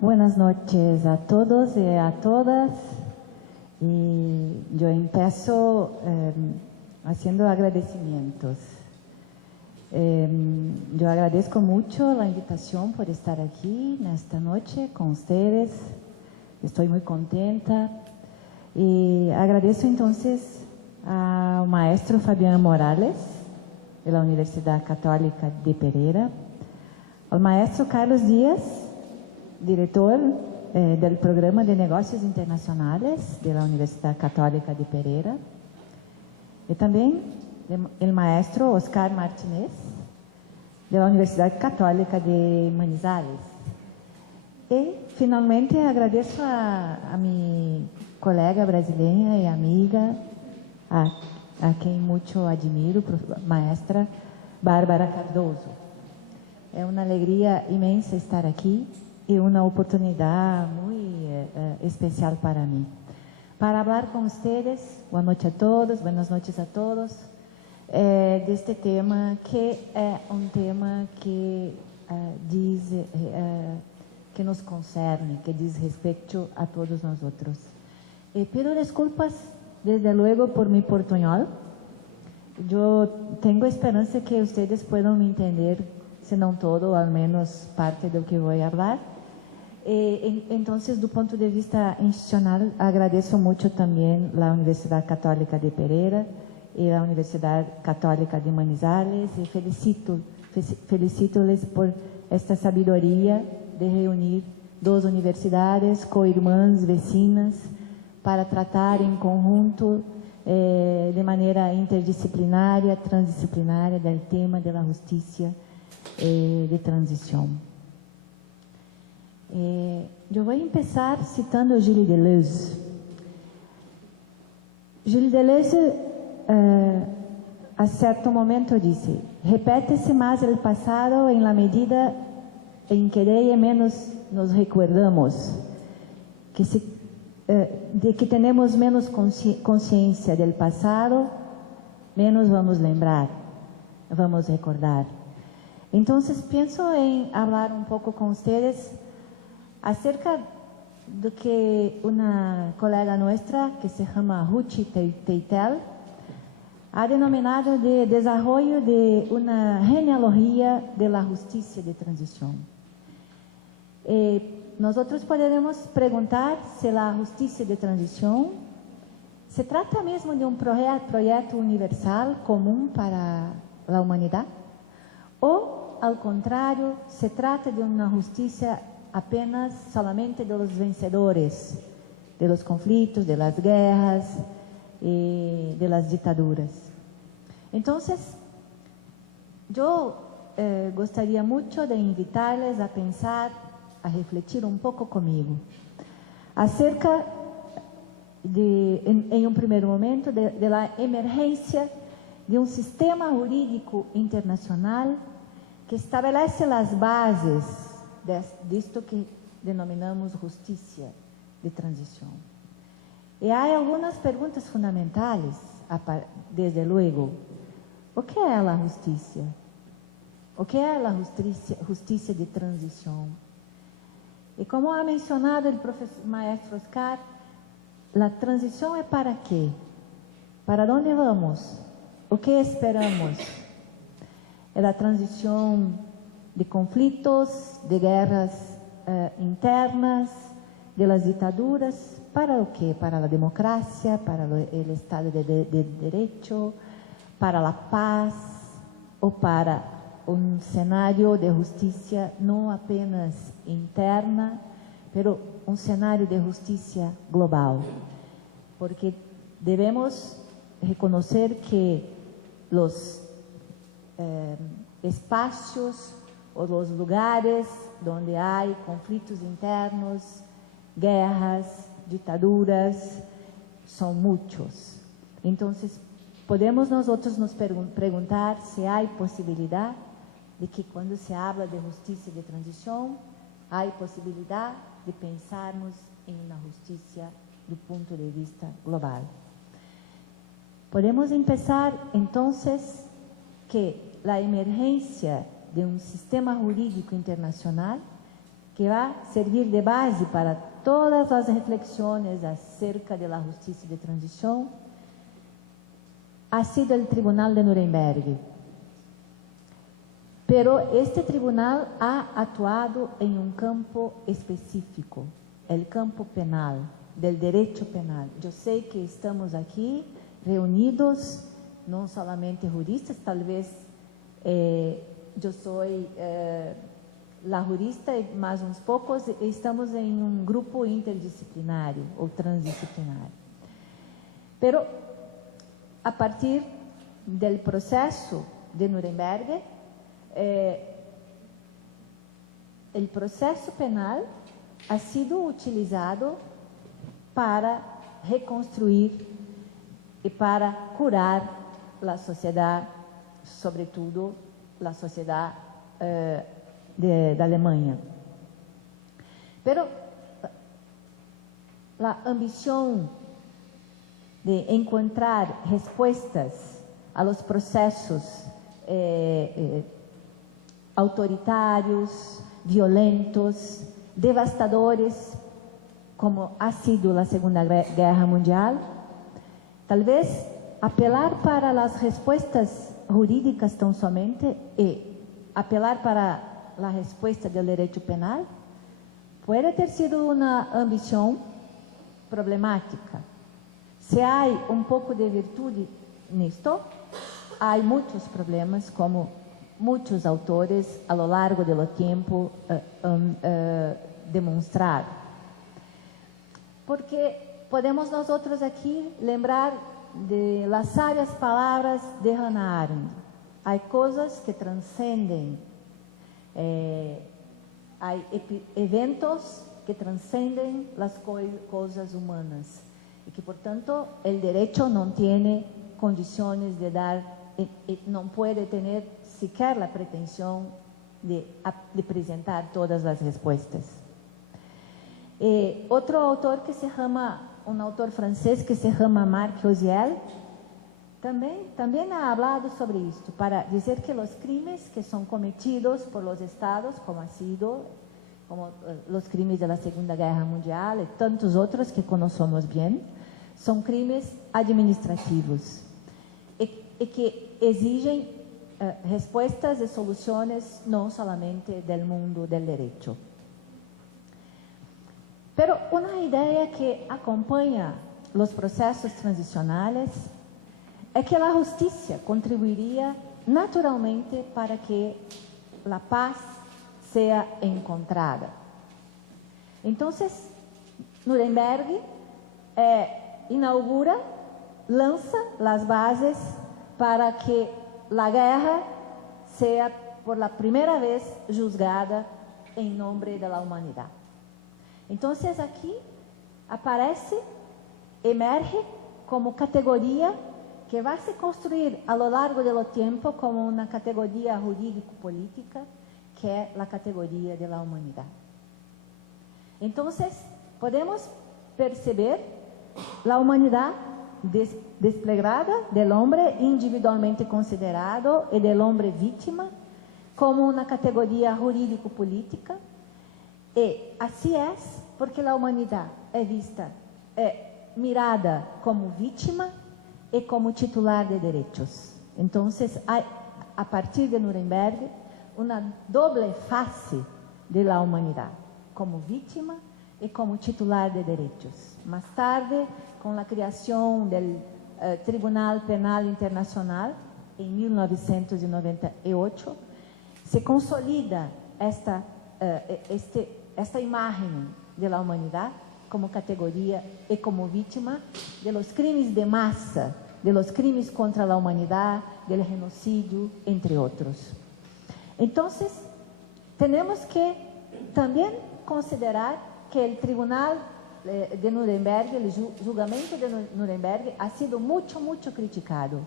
Buenas noches a todos y a todas. Y yo empiezo haciendo agradecimientos. Yo agradezco mucho la invitación por estar aquí esta noche con ustedes. Estoy muy contenta. Y agradezco entonces al maestro Fabián Morales, de la Universidad Católica de Pereira, al maestro Carlos Díaz, director del Programa de Negocios Internacionales de la Universidad Católica de Pereira, y también el maestro Oscar Martínez, de la Universidad Católica de Manizales. Y finalmente agradezco a mi colega brasileña y amiga, a quien mucho admiro, maestra Bárbara Cardoso. Es una alegría inmensa estar aquí y una oportunidad muy especial para mí. Para hablar con ustedes, buenas noches a todos, buenas noches a todos, de este tema que es un tema que dice, que nos concerne, que diz respeito a todos nosotros. Pido disculpas, desde luego, por mi portuñol. Yo tengo esperanza que ustedes puedan entender, si no todo, al menos parte de lo que voy a hablar. Entonces, do ponto de vista institucional, agradeço muito também a Universidade Católica de Pereira e a Universidade Católica de Manizales e felicito-les por esta sabedoria de reunir duas universidades co-irmãs, vecinas, para tratar em conjunto, de maneira interdisciplinária, transdisciplinária, do tema da justiça de transição. Eu vou começar citando Gilles Deleuze. Gilles Deleuze, a certo momento, disse: repete-se mais o passado em la medida em que de menos nos recordamos, de que temos menos consciência do passado, menos vamos lembrar, vamos recordar. Então, penso em falar pouco com vocês acerca do que uma colega nossa, que se chama Ruth Teitel, ha denominado de desarrollo de uma genealogia de la justicia de transição. Nós podemos perguntar se a justiça de transição se trata mesmo de projeto universal comum para a humanidade, ou, ao contrário, se trata de uma justiça apenas solamente de los vencedores, de los conflitos, de las guerras y de las ditaduras. Entonces, yo gostaria mucho de invitarles a pensar, a refletir un poco comigo, acerca de, en un primer momento, de la emergencia de un sistema jurídico internacional que estabelece las bases disto que denominamos justiça de transição. E há algumas perguntas fundamentais, desde logo. O que é a justiça? O que é a justiça de transição? E como ha mencionado o professor maestro Oscar, a transição é para quê? Para onde vamos? O que esperamos? É a transição de conflitos, de guerras internas, de las ditaduras, para o quê? Para a democracia, para o Estado de Direito, para a paz, ou para um cenário de justiça não apenas interna, pero um cenário de justiça global. Porque devemos reconhecer que os espaços ou os lugares onde há conflitos internos, guerras, ditaduras, são muitos. Então, podemos nós nos perguntar se há possibilidade de que, quando se habla de justiça de transição, há possibilidade de pensarmos em uma justiça do ponto de vista global. Podemos começar, então, que a emergência de um sistema jurídico internacional que va a servir de base para todas las reflexiones acerca de la justicia de transición, ha sido el Tribunal de Nuremberg. Pero este tribunal ha actuado en un campo específico, el campo penal, del derecho penal. Yo sé que estamos aquí reunidos, no solamente juristas, tal vez yo soy la jurista y más unos pocos, estamos en un grupo interdisciplinario o transdisciplinario. Pero a partir del proceso de Nuremberg, el proceso penal ha sido utilizado para reconstruir y para curar la sociedad, sobre todo la sociedad de Alemania. Pero la ambición de encontrar respuestas a los procesos autoritarios, violentos, devastadores, como ha sido la Segunda Guerra Mundial, tal vez apelar para las respuestas jurídicas tan somente y apelar para la respuesta del derecho penal puede ter sido una ambición problemática. Si hay un poco de virtud en esto, hay muchos problemas, como muchos autores a lo largo del tiempo han demonstrado. Porque podemos nosotros aquí lembrar de las sabias palabras de Hannah Arendt. Hay cosas que trascenden, hay eventos que trascenden las cosas humanas y que por tanto el derecho no tiene condiciones de dar, no puede tener sequer la pretensión de presentar todas las respuestas. Otro autor que se llama, un autor francés que se llama Marc Osiel, también ha hablado sobre esto, para decir que los crímenes que son cometidos por los estados, como ha sido, como los crímenes de la Segunda Guerra Mundial y tantos otros que conocemos bien, son crímenes administrativos y que exigen respuestas y soluciones no solamente del mundo del derecho. Pero una idea que acompaña los procesos transicionales es que la justicia contribuiría naturalmente para que la paz sea encontrada. Entonces, Nuremberg inaugura, lanza las bases para que la guerra sea por la primera vez juzgada en nombre de la humanidad. Entonces aquí aparece, emerge como categoría que va a se construir a lo largo del tiempo como una categoría jurídico-política, que es la categoría de la humanidad. Entonces podemos perceber la humanidad desplegada del hombre individualmente considerado y del hombre víctima como una categoría jurídico-política. Y así es porque la humanidad es vista, mirada como víctima y como titular de derechos. Entonces hay, a partir de Nuremberg, una doble fase de la humanidad, como víctima y como titular de derechos. Más tarde, con la creación del Tribunal Penal Internacional, en 1998, se consolida esta imagen de la humanidad como categoría y como víctima de los crímenes de masa, de los crímenes contra la humanidad, del genocidio, entre otros. Entonces, tenemos que también considerar que el Tribunal de Nuremberg, el julgamento de Nuremberg, ha sido mucho criticado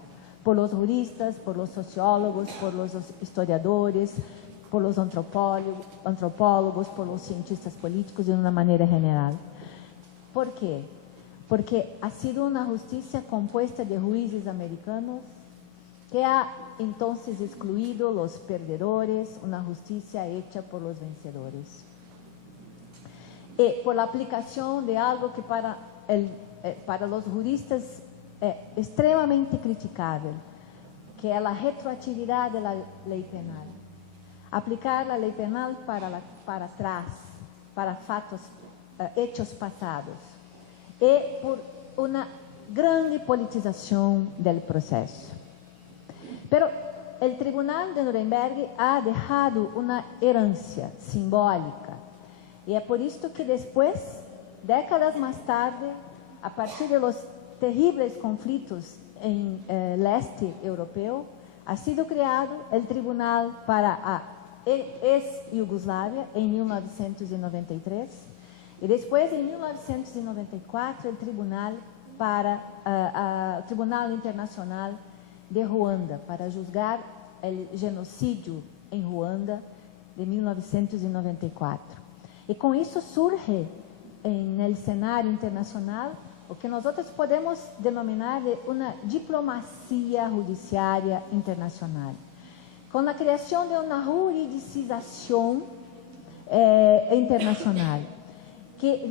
por los juristas, por los sociólogos, por los historiadores, por los antropólogos, por los cientistas políticos de una manera general. ¿Por qué? Porque ha sido una justicia compuesta de jueces americanos que ha entonces excluido los perdedores, una justicia hecha por los vencedores. y por la aplicación de algo que para los juristas es extremadamente criticable, que es la retroactividad de la ley penal. Aplicar la ley penal para atrás, para fatos, hechos pasados. E por uma grande politização do processo. Pero o Tribunal de Nuremberg ha deixado uma herança simbólica. E é por isso que depois, décadas mais tarde, a partir de los terríveis conflitos em leste europeu, ha sido criado o Tribunal para a ex-Iugoslávia em 1993 e depois em 1994 o Tribunal o Tribunal Internacional de Ruanda para julgar o genocídio em Ruanda de 1994. E com isso surge no cenário internacional o que nós podemos denominar de uma diplomacia judiciária internacional, com a criação de uma juridicização internacional que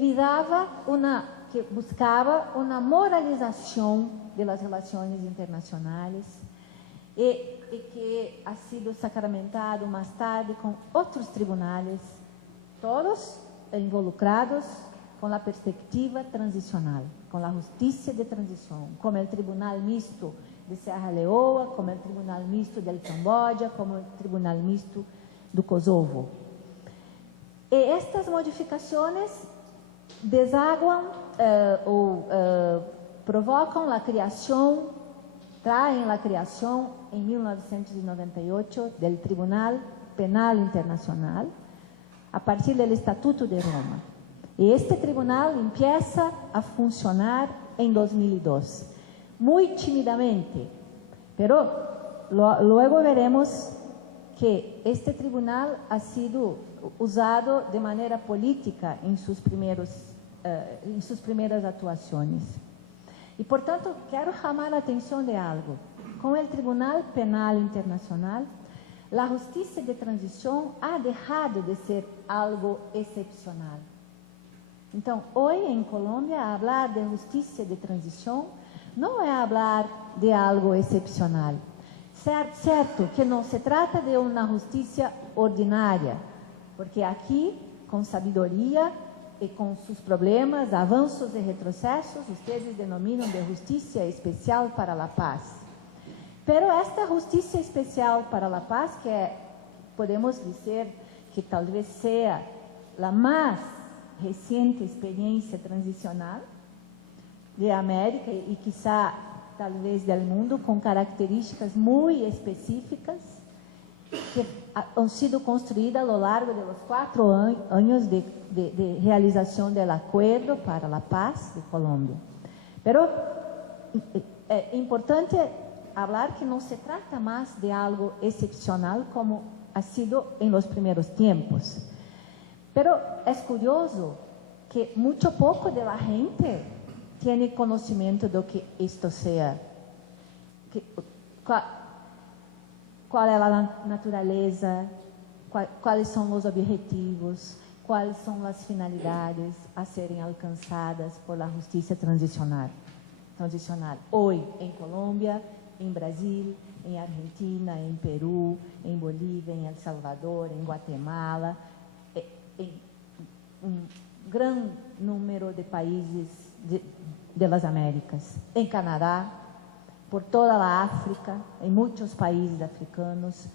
buscava uma moralização das relações internacionais e que ha sido sacramentado mais tarde com outros tribunais, todos involucrados com a perspectiva transicional, com a justiça de transição, como o Tribunal Misto de Serra Leoa, como o Tribunal Misto do Camboja, como o Tribunal Misto do Kosovo. E estas modificações desaguam provocam a criação, traem a criação em 1998 do Tribunal Penal Internacional, a partir do Estatuto de Roma. E este tribunal empieza a funcionar em 2002, muito timidamente, pero luego veremos que este tribunal ha sido usado de maneira política em suas primeiras atuações. E, portanto, quero chamar a atenção de algo. Com o Tribunal Penal Internacional, a justiça de transição ha deixado de ser algo excepcional. Então, hoje em Colômbia, falar de justiça de transição não é falar de algo excepcional. Certo que não se trata de uma justiça ordinária, porque aqui, com sabedoria e com seus problemas, avanços e retrocessos, vocês denominam de justiça especial para a paz. Pero esta justiça especial para a paz, que podemos dizer que talvez seja a mais recente experiência transicional de América e quizá talvez do mundo, com características muito específicas que han sido construídas a lo largo de los 4 anos de realização do Acordo para a Paz de Colômbia. Pero é importante falar que não se trata mais de algo excepcional como ha sido em los primeiros tempos. Pero é curioso que muito pouco de la gente tem conhecimento do que isto seja. Qual é a natureza, quais são os objetivos, quais são as finalidades a serem alcançadas por a justiça transicional. Hoje, em Colômbia, em Brasil, em Argentina, em Peru, em Bolívia, em El Salvador, em Guatemala, em grande número de países das Américas, em Canadá, por toda a África, em muitos países africanos,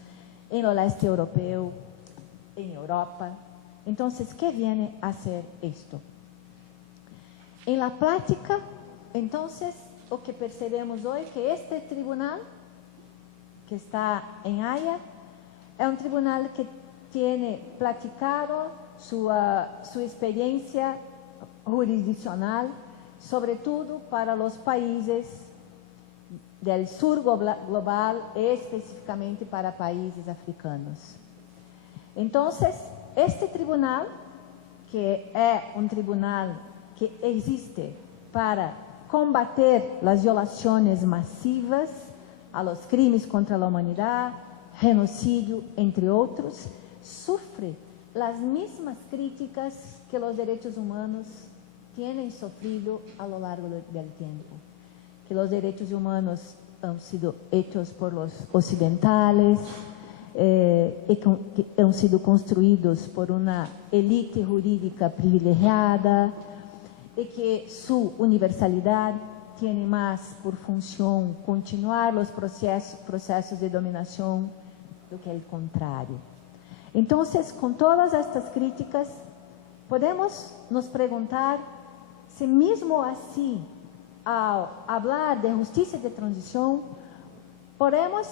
em leste europeu, em Europa. Então, que vem a ser isto? Em la prática, então, o que percebemos hoje é que este tribunal, que está em Haia, é um tribunal que tem praticado sua experiência jurisdicional, sobretudo para os países do sul global e especificamente para países africanos. Então, este tribunal, que é um tribunal que existe para combater as violações massivas a los crimes contra a humanidade, genocídio, entre outros, sofre las mismas críticas que los derechos humanos tienen sufrido a lo largo del tiempo. Que los derechos humanos han sido hechos por los occidentales, que han sido construidos por una élite jurídica privilegiada, y que su universalidad tiene más por función continuar los procesos de dominación do que el contrario. Entonces, con todas estas críticas, podemos nos preguntar si mismo así, al hablar de justicia de transición, podemos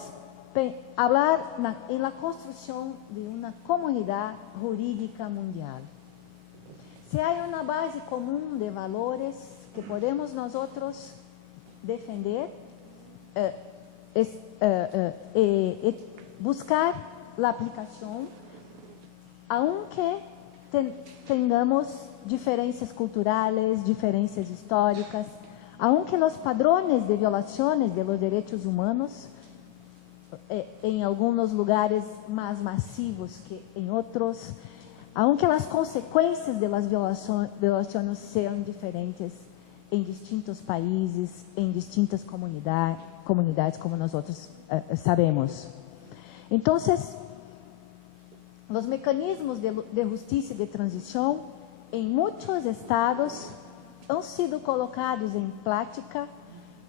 hablar en la construcción de una comunidad jurídica mundial. Si hay una base común de valores que podemos nosotros defender, buscar la aplicación, aunque tengamos diferencias culturales, diferencias históricas, aunque los padrones de violaciones de los derechos humanos en algunos lugares más masivos que en otros, aunque las consecuencias de las violaciones sean diferentes en distintos países, en distintas comunidades como nosotros sabemos. Entonces, los mecanismos de justicia de transición en muchos estados han sido colocados en práctica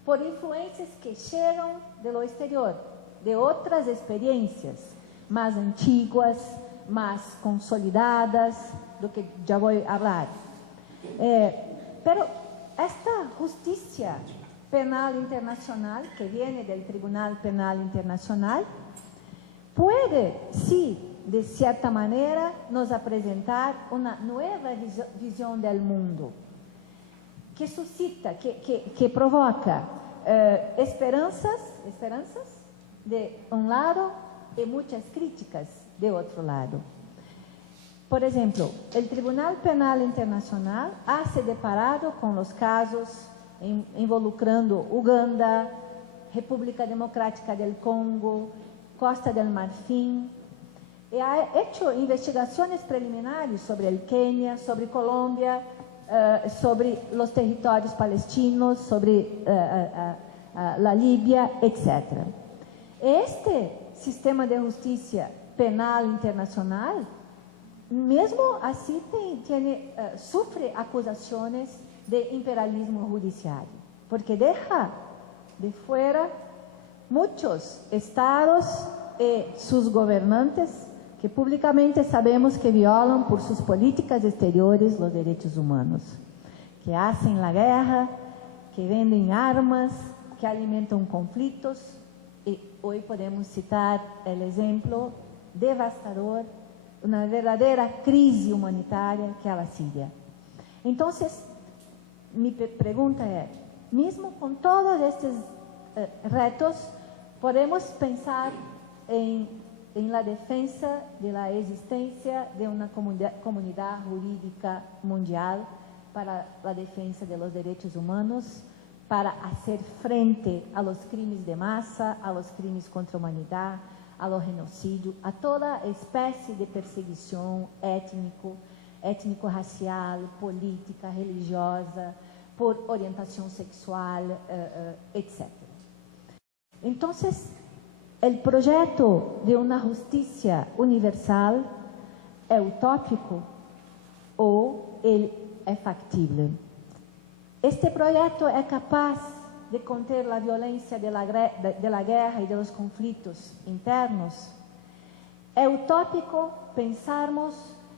por influencias que llegan de lo exterior, de otras experiencias más antiguas, más consolidadas, do que ya voy a hablar. Pero esta justicia penal internacional, que viene del Tribunal Penal Internacional, puede, sí, de cierta manera, nos apresentar una nueva visión del mundo, que suscita, que provoca esperanzas de un lado y muchas críticas de otro lado. Por ejemplo, el Tribunal Penal Internacional ha se deparado con los casos involucrando Uganda, República Democrática del Congo, Costa del Marfim, y ha hecho investigaciones preliminares sobre el Kenia, sobre Colombia, sobre los territorios palestinos, sobre la Libia, etc. Este sistema de justicia penal internacional, mesmo assim, sufre acusações de imperialismo judiciário, porque deixa de fora muitos estados e seus governantes que publicamente sabemos que violam por suas políticas exteriores os direitos humanos, que hacen la guerra, que vendem armas, que alimentam conflitos, e hoje podemos citar o exemplo devastador, uma verdadeira crise humanitária que é a Síria. Então, minha pergunta é, mesmo com todos estes retos, podemos pensar em la defensa de la existência de uma comunidade jurídica mundial para a defesa de los direitos humanos, para fazer frente a los crimes de massa, a los crimes contra a humanidade, a lo genocídio, a toda espécie de perseguição étnico-racial, política, religiosa, por orientação sexual, etc. Então, o projeto de uma justiça universal é utópico ou ele é factível? Este projeto é capaz de conter a violência da guerra e dos conflitos internos? É utópico pensarmos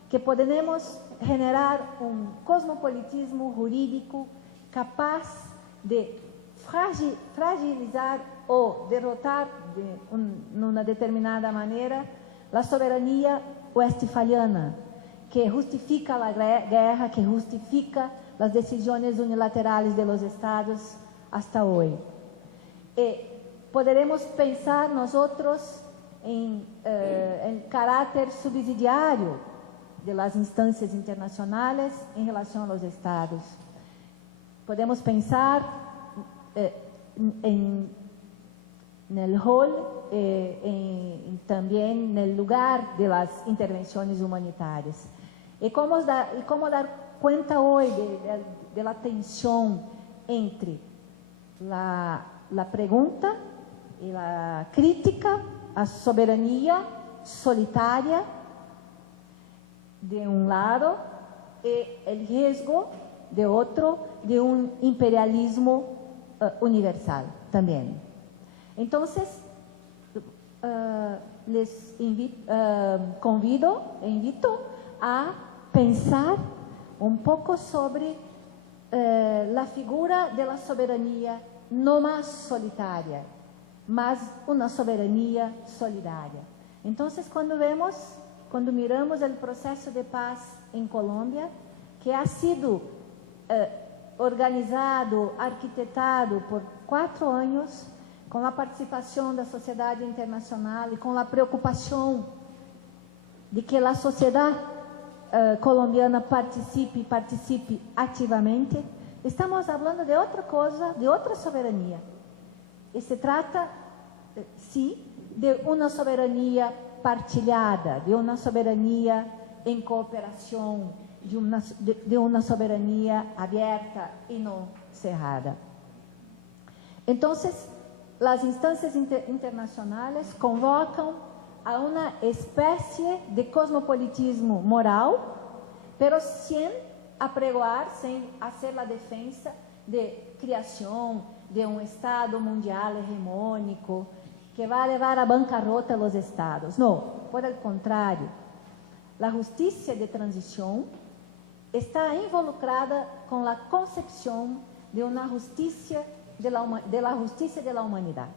que podemos generar um cosmopolitismo jurídico capaz de fragilizar ou derrotar de uma determinada maneira a soberania westfaliana, que justifica a guerra, que justifica as decisões unilaterais de los estados hasta hoje. E poderemos pensar nós em caráter subsidiário de las instâncias internacionais em relação aos estados. Podemos pensar en el rol, también en el lugar de las intervenciones humanitarias. Y cómo dar cuenta hoy de la tensión entre la pregunta y la crítica a soberanía solitaria de un lado y el riesgo de otro, de un imperialismo universal también. Entonces, les invito a pensar un poco sobre la figura de la soberanía no más solitaria, más una soberanía solidaria. Entonces, cuando miramos el proceso de paz en Colombia, que ha sido organizado, arquitetado por 4 años, com a participação da sociedade internacional e com a preocupação de que a sociedade colombiana participe ativamente, estamos falando de outra coisa, de outra soberania. E se trata, sim, de uma soberania partilhada, de uma soberania em cooperação, de uma soberania aberta e não cerrada. Então, las instancias internacionales convocan a una especie de cosmopolitismo moral, pero sin apregoar, sin hacer la defensa de creación de un Estado mundial hegemónico que va a llevar a bancarrota a los Estados. No, por el contrario, la justicia de transición está involucrada con la concepción de una justicia de la justicia de la humanidad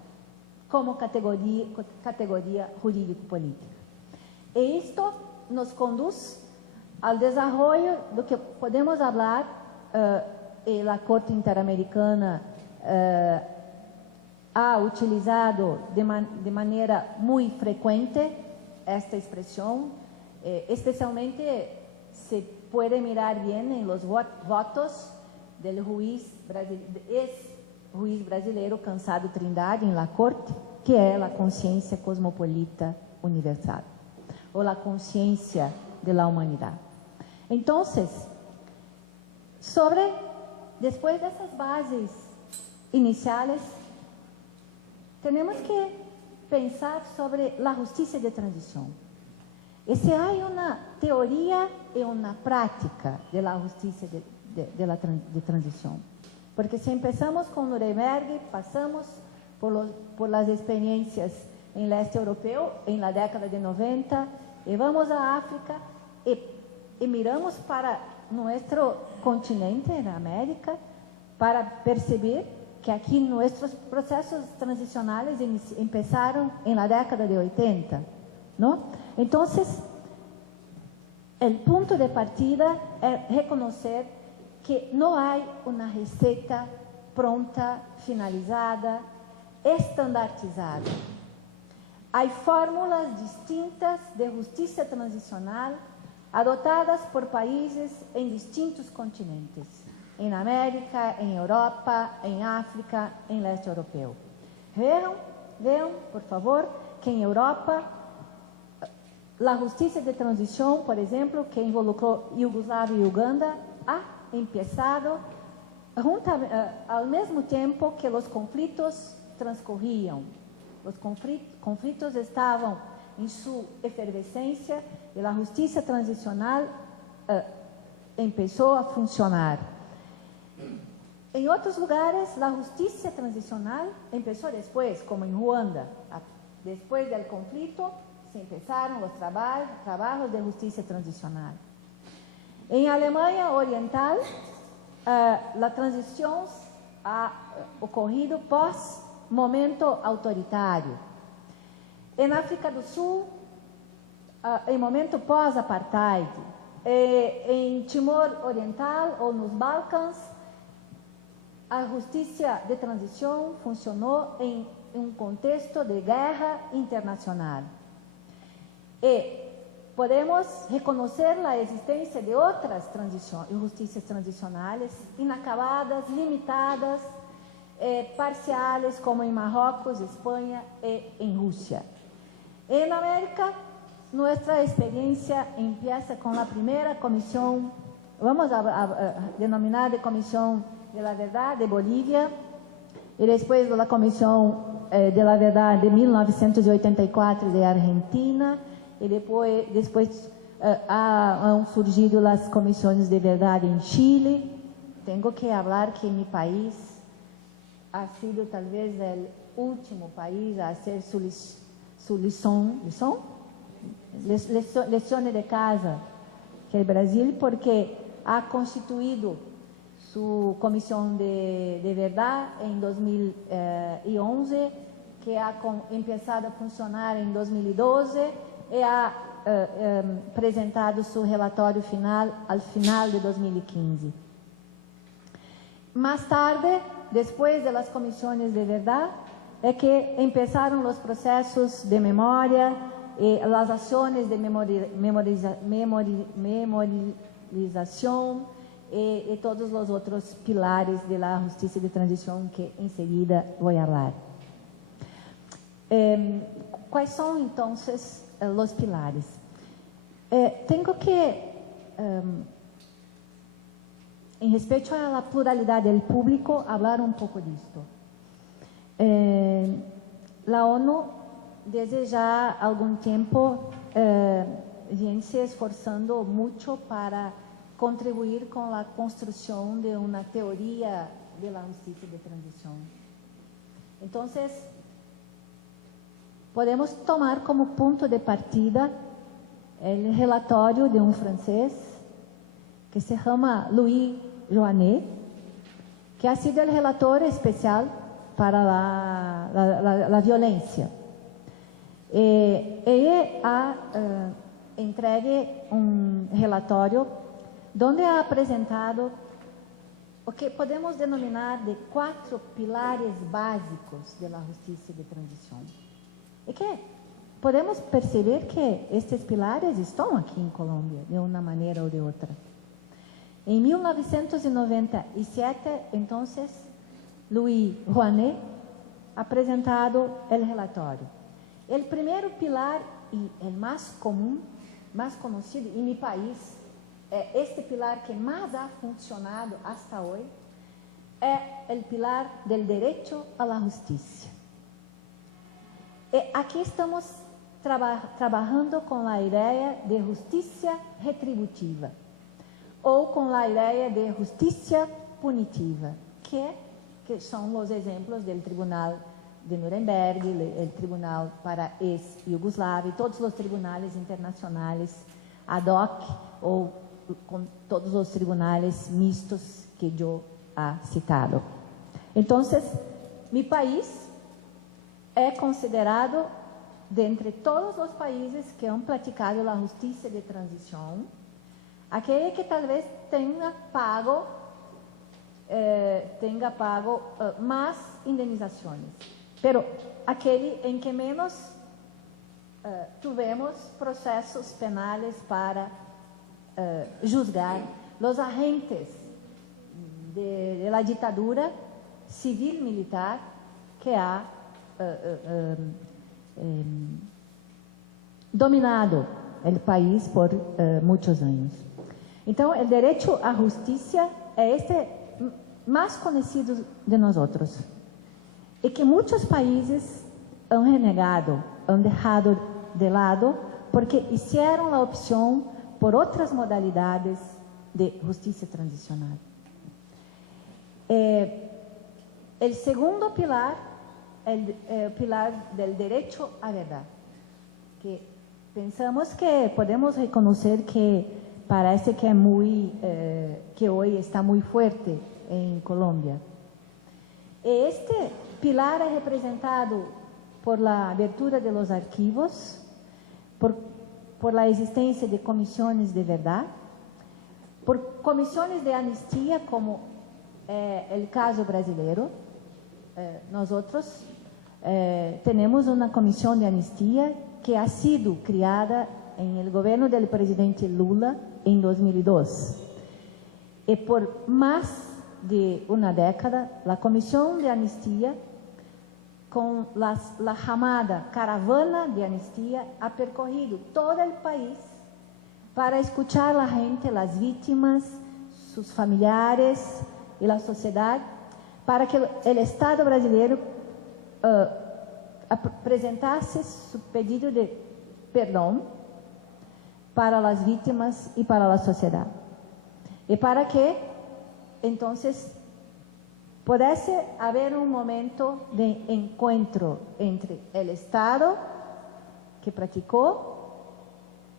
como categoría jurídico-política. Y esto nos conduce al desarrollo de que podemos hablar, la Corte Interamericana ha utilizado de manera muy frecuente esta expresión, especialmente se puede mirar bien en los votos del juiz brasileiro Cansado Trindade em la Corte, que é a consciência cosmopolita universal, ou a consciência de la humanidade. Então, depois dessas bases iniciais, temos que pensar sobre a justiça de transição. E se há uma teoria e uma prática de la justiça de transição. Porque si empezamos con Nuremberg, pasamos por las experiencias en el este europeo en la década de 90, y vamos a África y miramos para nuestro continente, en América, para percibir que aquí nuestros procesos transicionales empezaron en la década de 80, ¿no? Entonces, el punto de partida es reconocer que não há uma receita pronta, finalizada, estandartizada. Há fórmulas distintas de justiça transicional adotadas por países em distintos continentes, em América, em Europa, em África, em leste europeu. Vejam, por favor, que em Europa, a justiça de transição, por exemplo, que involucrou Iugoslávia e Uganda, empezado al mesmo tempo que os conflitos transcorriam. Os conflitos estavam em sua efervescência e a justiça transicional começou a funcionar. Em outros lugares, a justiça transicional começou depois, como em Ruanda. Depois do conflito, se começaram os trabalhos de justiça transicional. Em Alemanha Oriental, a transição ha ocorrido pós-momento autoritário. Em África do Sul, em momento pós-apartheid. Em Timor Oriental ou nos Balcãs, a justiça de transição funcionou em um contexto de guerra internacional. E podemos reconhecer a existência de outras justiças transicionais inacabadas, limitadas, parciales como en Marruecos, España y en Rusia. En América, nuestra experiencia empieza con la primera comisión, vamos a denominar de Comisión de la Verdad de Bolivia, y después de la Comisión de la Verdad de 1984 de Argentina, y después han surgido las comisiones de verdad en Chile. Tengo que hablar que mi país ha sido tal vez el último país a hacer su lecciones de casa, que es Brasil, porque ha constituido su comisión de verdad en 2011, que ha empezado a funcionar en 2012 y ha presentado su relatório final al final de 2015. Más tarde, después de las comisiones de verdad, es que empezaron los procesos de memoria y las acciones de memorización y todos los otros pilares de la justicia de transición que enseguida voy a hablar. ¿Cuáles son entonces los pilares? Tengo que, en respecto a la pluralidad del público, hablar un poco de esto. La ONU, desde ya algún tiempo, viene se esforzando mucho para contribuir con la construcción de una teoría de la justicia de transición. Entonces, podemos tomar como punto de partida el relatorio de un francés que se llama Louis Joannet, que ha sido el relator especial para la violencia. Ella ha entregue un relatorio donde ha apresentado o que podemos denominar de 4 pilares básicos de la justicia de transición. E que podemos perceber que estes pilares estão aqui em Colômbia, de uma maneira ou de outra. Em 1997, então, Louis Joannet apresentado o relatório. O primeiro pilar e o mais comum, mais conhecido em meu país, este pilar que mais ha funcionado hasta hoje, é o pilar del derecho a la justicia. Aqui estamos trabalhando com a ideia de justiça retributiva ou com a ideia de justiça punitiva, que são os exemplos do Tribunal de Nuremberg, o Tribunal para ex-Yugoslávia e todos os tribunais internacionais ad hoc ou com todos os tribunais mistos que eu ha citado. Então, meu país é considerado, dentre todos os países que han praticado a justiça de transição, aquele que talvez tenha pago mais indenizações, pero aquele em que menos tivemos processos penais para juzgar os agentes da ditadura civil-militar que ha dominado o país por muitos anos. Então, o direito à justiça é este mais conhecido de nós outros, e que muitos países han renegado, han dejado de lado, porque fizeram a opção por outras modalidades de justiça transicional. O segundo pilar é o pilar do direito à verdade, que pensamos que podemos reconhecer que parece que que hoje está muito forte em Colômbia. Este pilar é representado por la abertura de los arquivos, por la existência de comissões de verdade, por comissões de anistia, como o caso brasileiro. Nós outros temos uma comissão de anistia que ha sido criada em el governo do presidente Lula em 2002. E por mais de una década, la Comisión de Amnistía, con la llamada Caravana de Amnistía, ha percorrido todo el país para escuchar a la gente, las víctimas, sus familiares y la sociedad, para que el Estado brasileño presentase su pedido de perdón para las víctimas y para la sociedad. Y para que, entonces, pudiese haber un momento de encuentro entre el Estado que practicó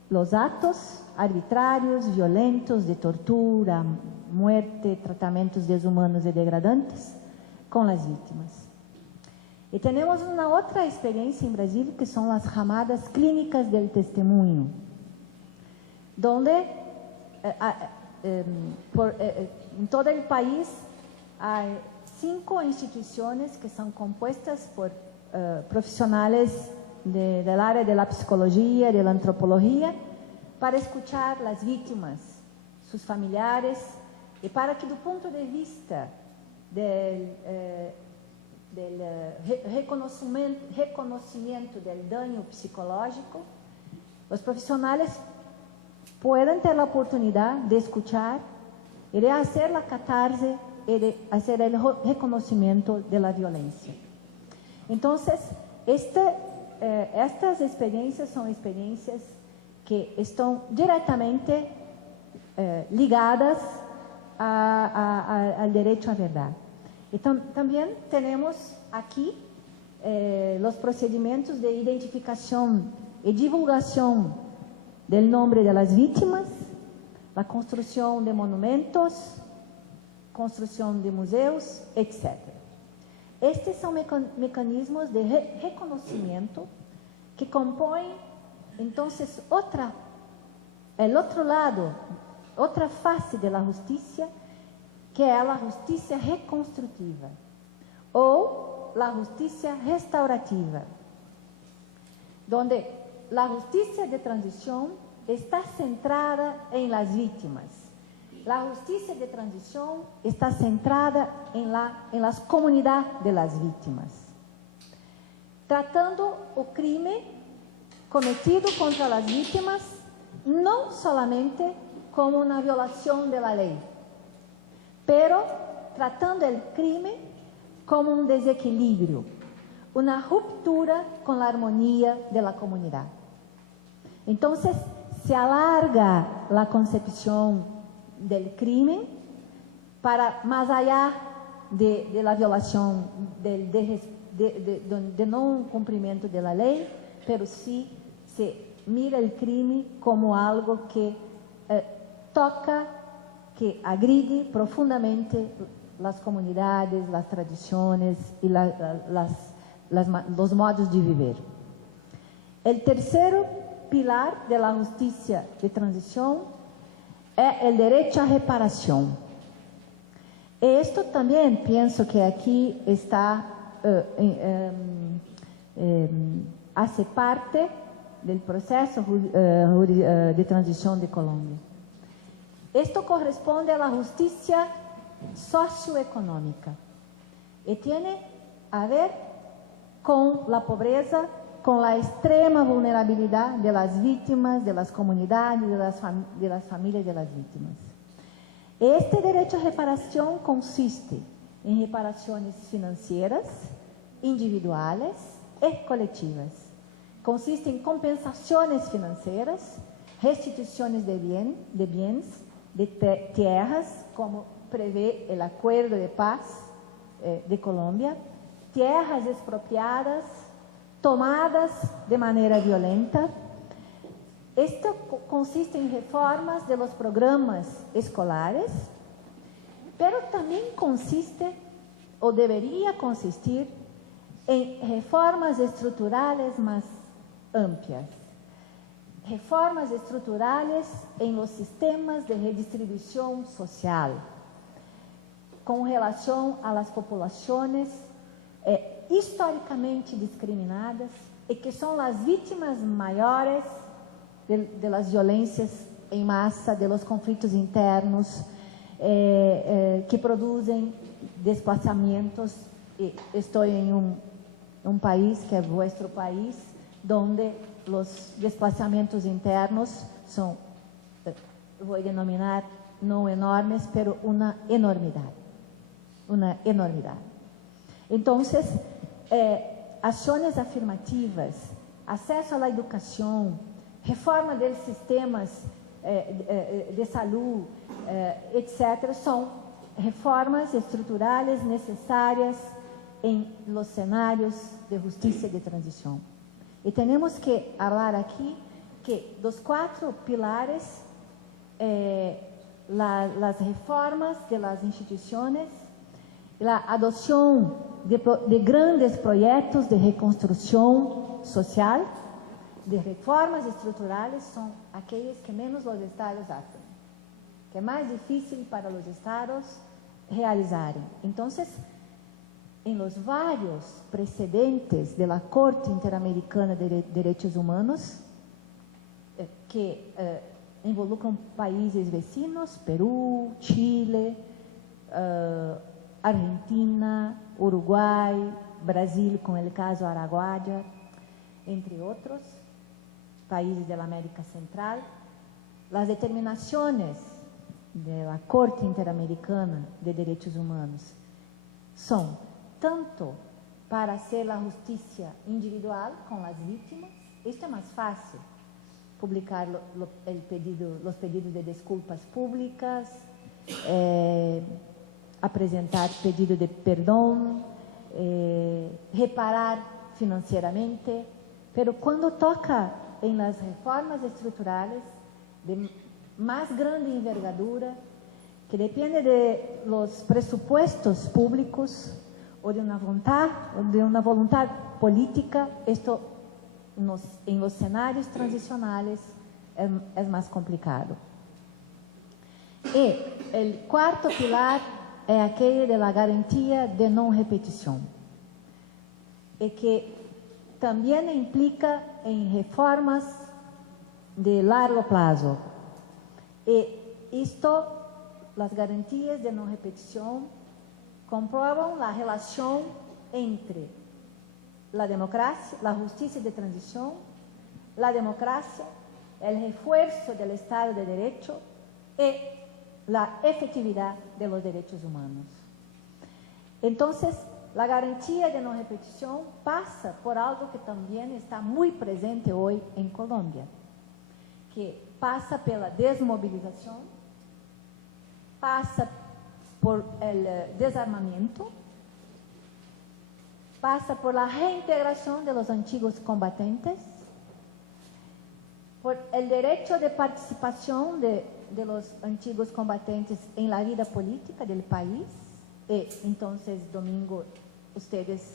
los actos arbitrarios, violentos, de tortura, muerte, tratamientos deshumanos y degradantes, con las víctimas. Y tenemos una otra experiencia en Brasil, que son las llamadas clínicas del testemunho, donde en todo el país hay 5 instituciones que son compuestas por profesionales del área de la psicología, de la antropología, para escuchar las víctimas, sus familiares, y para que, do punto de vista del reconocimiento del daño psicológico, los profesionales puedan ter a oportunidade de escuchar e de fazer a catarse e de fazer o reconhecimento da violência. Então, estas experiências são experiências que estão diretamente ligadas ao direito à verdade. Então, também temos aqui os procedimentos de identificação e divulgação del nombre de las víctimas, la construcción de monumentos, construcción de museos, etc. Estes são mecanismos de reconocimiento que compõem, entonces, el otro lado, otra face de la justicia, que é a justiça reconstrutiva ou la justiça restaurativa, donde la justicia de transición está centrada en las víctimas. La justicia de transición está centrada en las comunidades de las víctimas, tratando o crime cometido contra las víctimas no solamente como una violación de la ley, pero tratando el crimen como un desequilibrio, una ruptura con la armonía de la comunidad. Entonces, se alarga la concepción del crimen para más allá de la violación, de no cumplimiento de la ley, pero sí se mira el crimen como algo que toca, que agride profundamente las comunidades, las tradiciones y los modos de vivir. El tercero pilar de la justicia de transición es el derecho a reparación. Esto también pienso que aquí está, hace parte del proceso de transición de Colombia. Esto corresponde a la justicia socioeconómica y tiene a ver con la pobreza, con la extrema vulnerabilidad de las víctimas, de las comunidades, de las familias de las víctimas. Este derecho a reparación consiste en reparaciones financieras, individuales y colectivas. Consiste en compensaciones financieras, restituciones de bienes, de tierras, como prevé el Acuerdo de Paz de Colombia, tierras expropiadas, tomadas de manera violenta. Esto consiste en reformas de los programas escolares, pero también consiste, o debería consistir, en reformas estructurales más amplias. Reformas estructurales en los sistemas de redistribución social, con relación a las poblaciones históricamente discriminadas y que son las víctimas mayores de las violencias en masa, de los conflictos internos, que produzem desplazamentos. Estou em um país que é vuestro país, onde os desplazamentos internos são, vou denominar, não enormes, mas uma enormidade. Uma enormidade. Então, ações afirmativas, acesso à educação, reforma dos sistemas de saúde, etc., são reformas estruturais necessárias em los cenários de justiça de transição. E temos que falar aqui que dos 4 pilares, as reformas de las instituições, a adoção de grandes projetos de reconstrução social, de reformas estruturais, são aqueles que menos os estados fazem, que é mais difícil para os estados realizarem. Então, em los vários precedentes da Corte Interamericana de Direitos Humanos, que involucram países vecinos, Peru, Chile, Argentina, Uruguai, Brasil, com o caso Araguaia, entre outros países da América Central, as determinações da Corte Interamericana de Direitos Humanos são tanto para ser a justiça individual com as vítimas. Isto é mais fácil, publicar os pedidos de desculpas públicas, apresentar pedido de perdão, reparar financeiramente, mas quando toca em las reformas estruturais de mais grande envergadura, que depende de los presupuestos públicos ou de uma vontade política, isto em los cenários transicionais é mais complicado. E o 4º pilar é aquele de la garantia de não repetição, e que também implica em reformas de largo prazo. E isto, as garantias de não repetição, comprovam a relação entre a democracia, a justiça de transição, a democracia, o reforço do Estado de Direito e a efetividade de los direitos humanos. Então, a garantia de não repetição passa por algo que também está muito presente hoje em Colômbia, que passa pela desmobilização, passa por o desarmamento, passa por la reintegração de los antigos combatentes, por el derecho de participación de los antigos combatentes en la vida política del país. Y entonces, domingo, ustedes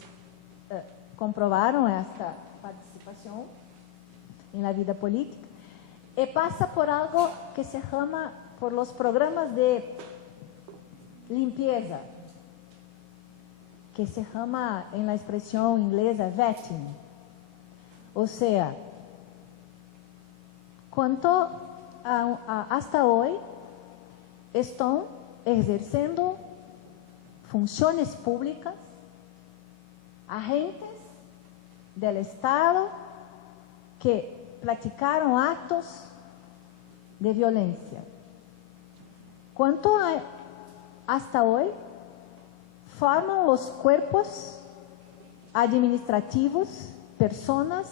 comprobaron esta participación en la vida política. Y pasa por algo que se llama, por los programas de limpieza, que se llama en la expresión inglesa vetting. O sea, quanto hasta hoy estão exercendo funções públicas agentes del Estado que praticaram atos de violência. Quanto hasta hoy formam os corpos administrativos pessoas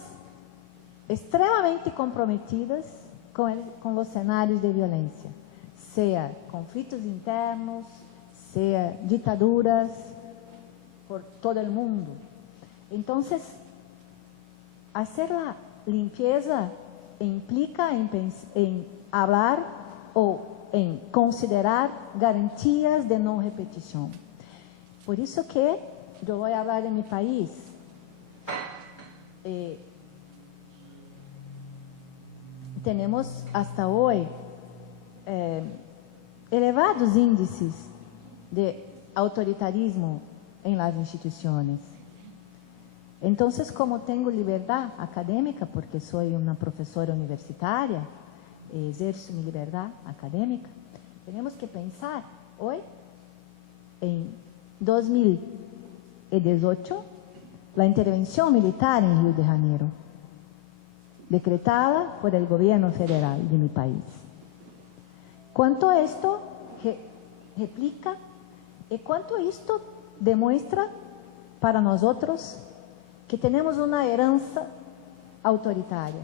extremamente comprometidas com os cenários de violência, seja conflitos internos, seja ditaduras por todo o mundo. Então, fazer a limpeza implica em falar ou em considerar garantias de não repetição. Por isso que eu vou falar de meu país. Temos hasta hoje elevados índices de autoritarismo em las instituições. Então, como tenho liberdade acadêmica, porque sou uma professora universitária e exerço minha liberdade acadêmica, temos que pensar hoy, en 2018, la intervención militar en Río de Janeiro, decretada por el gobierno federal de mi país. Cuánto esto replica y cuánto esto demuestra para nosotros que tenemos una heranza autoritaria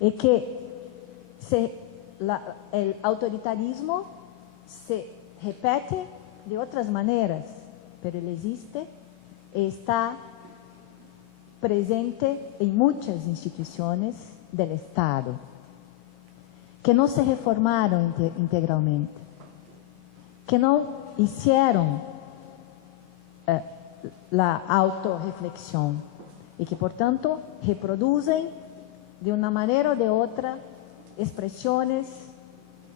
y que el autoritarismo se repite de otras maneras, pero él existe y está presente en muchas instituciones del Estado que no se reformaron integralmente, que no hicieron la autorreflexión y que, por tanto, reproducen de una manera o de otra expresiones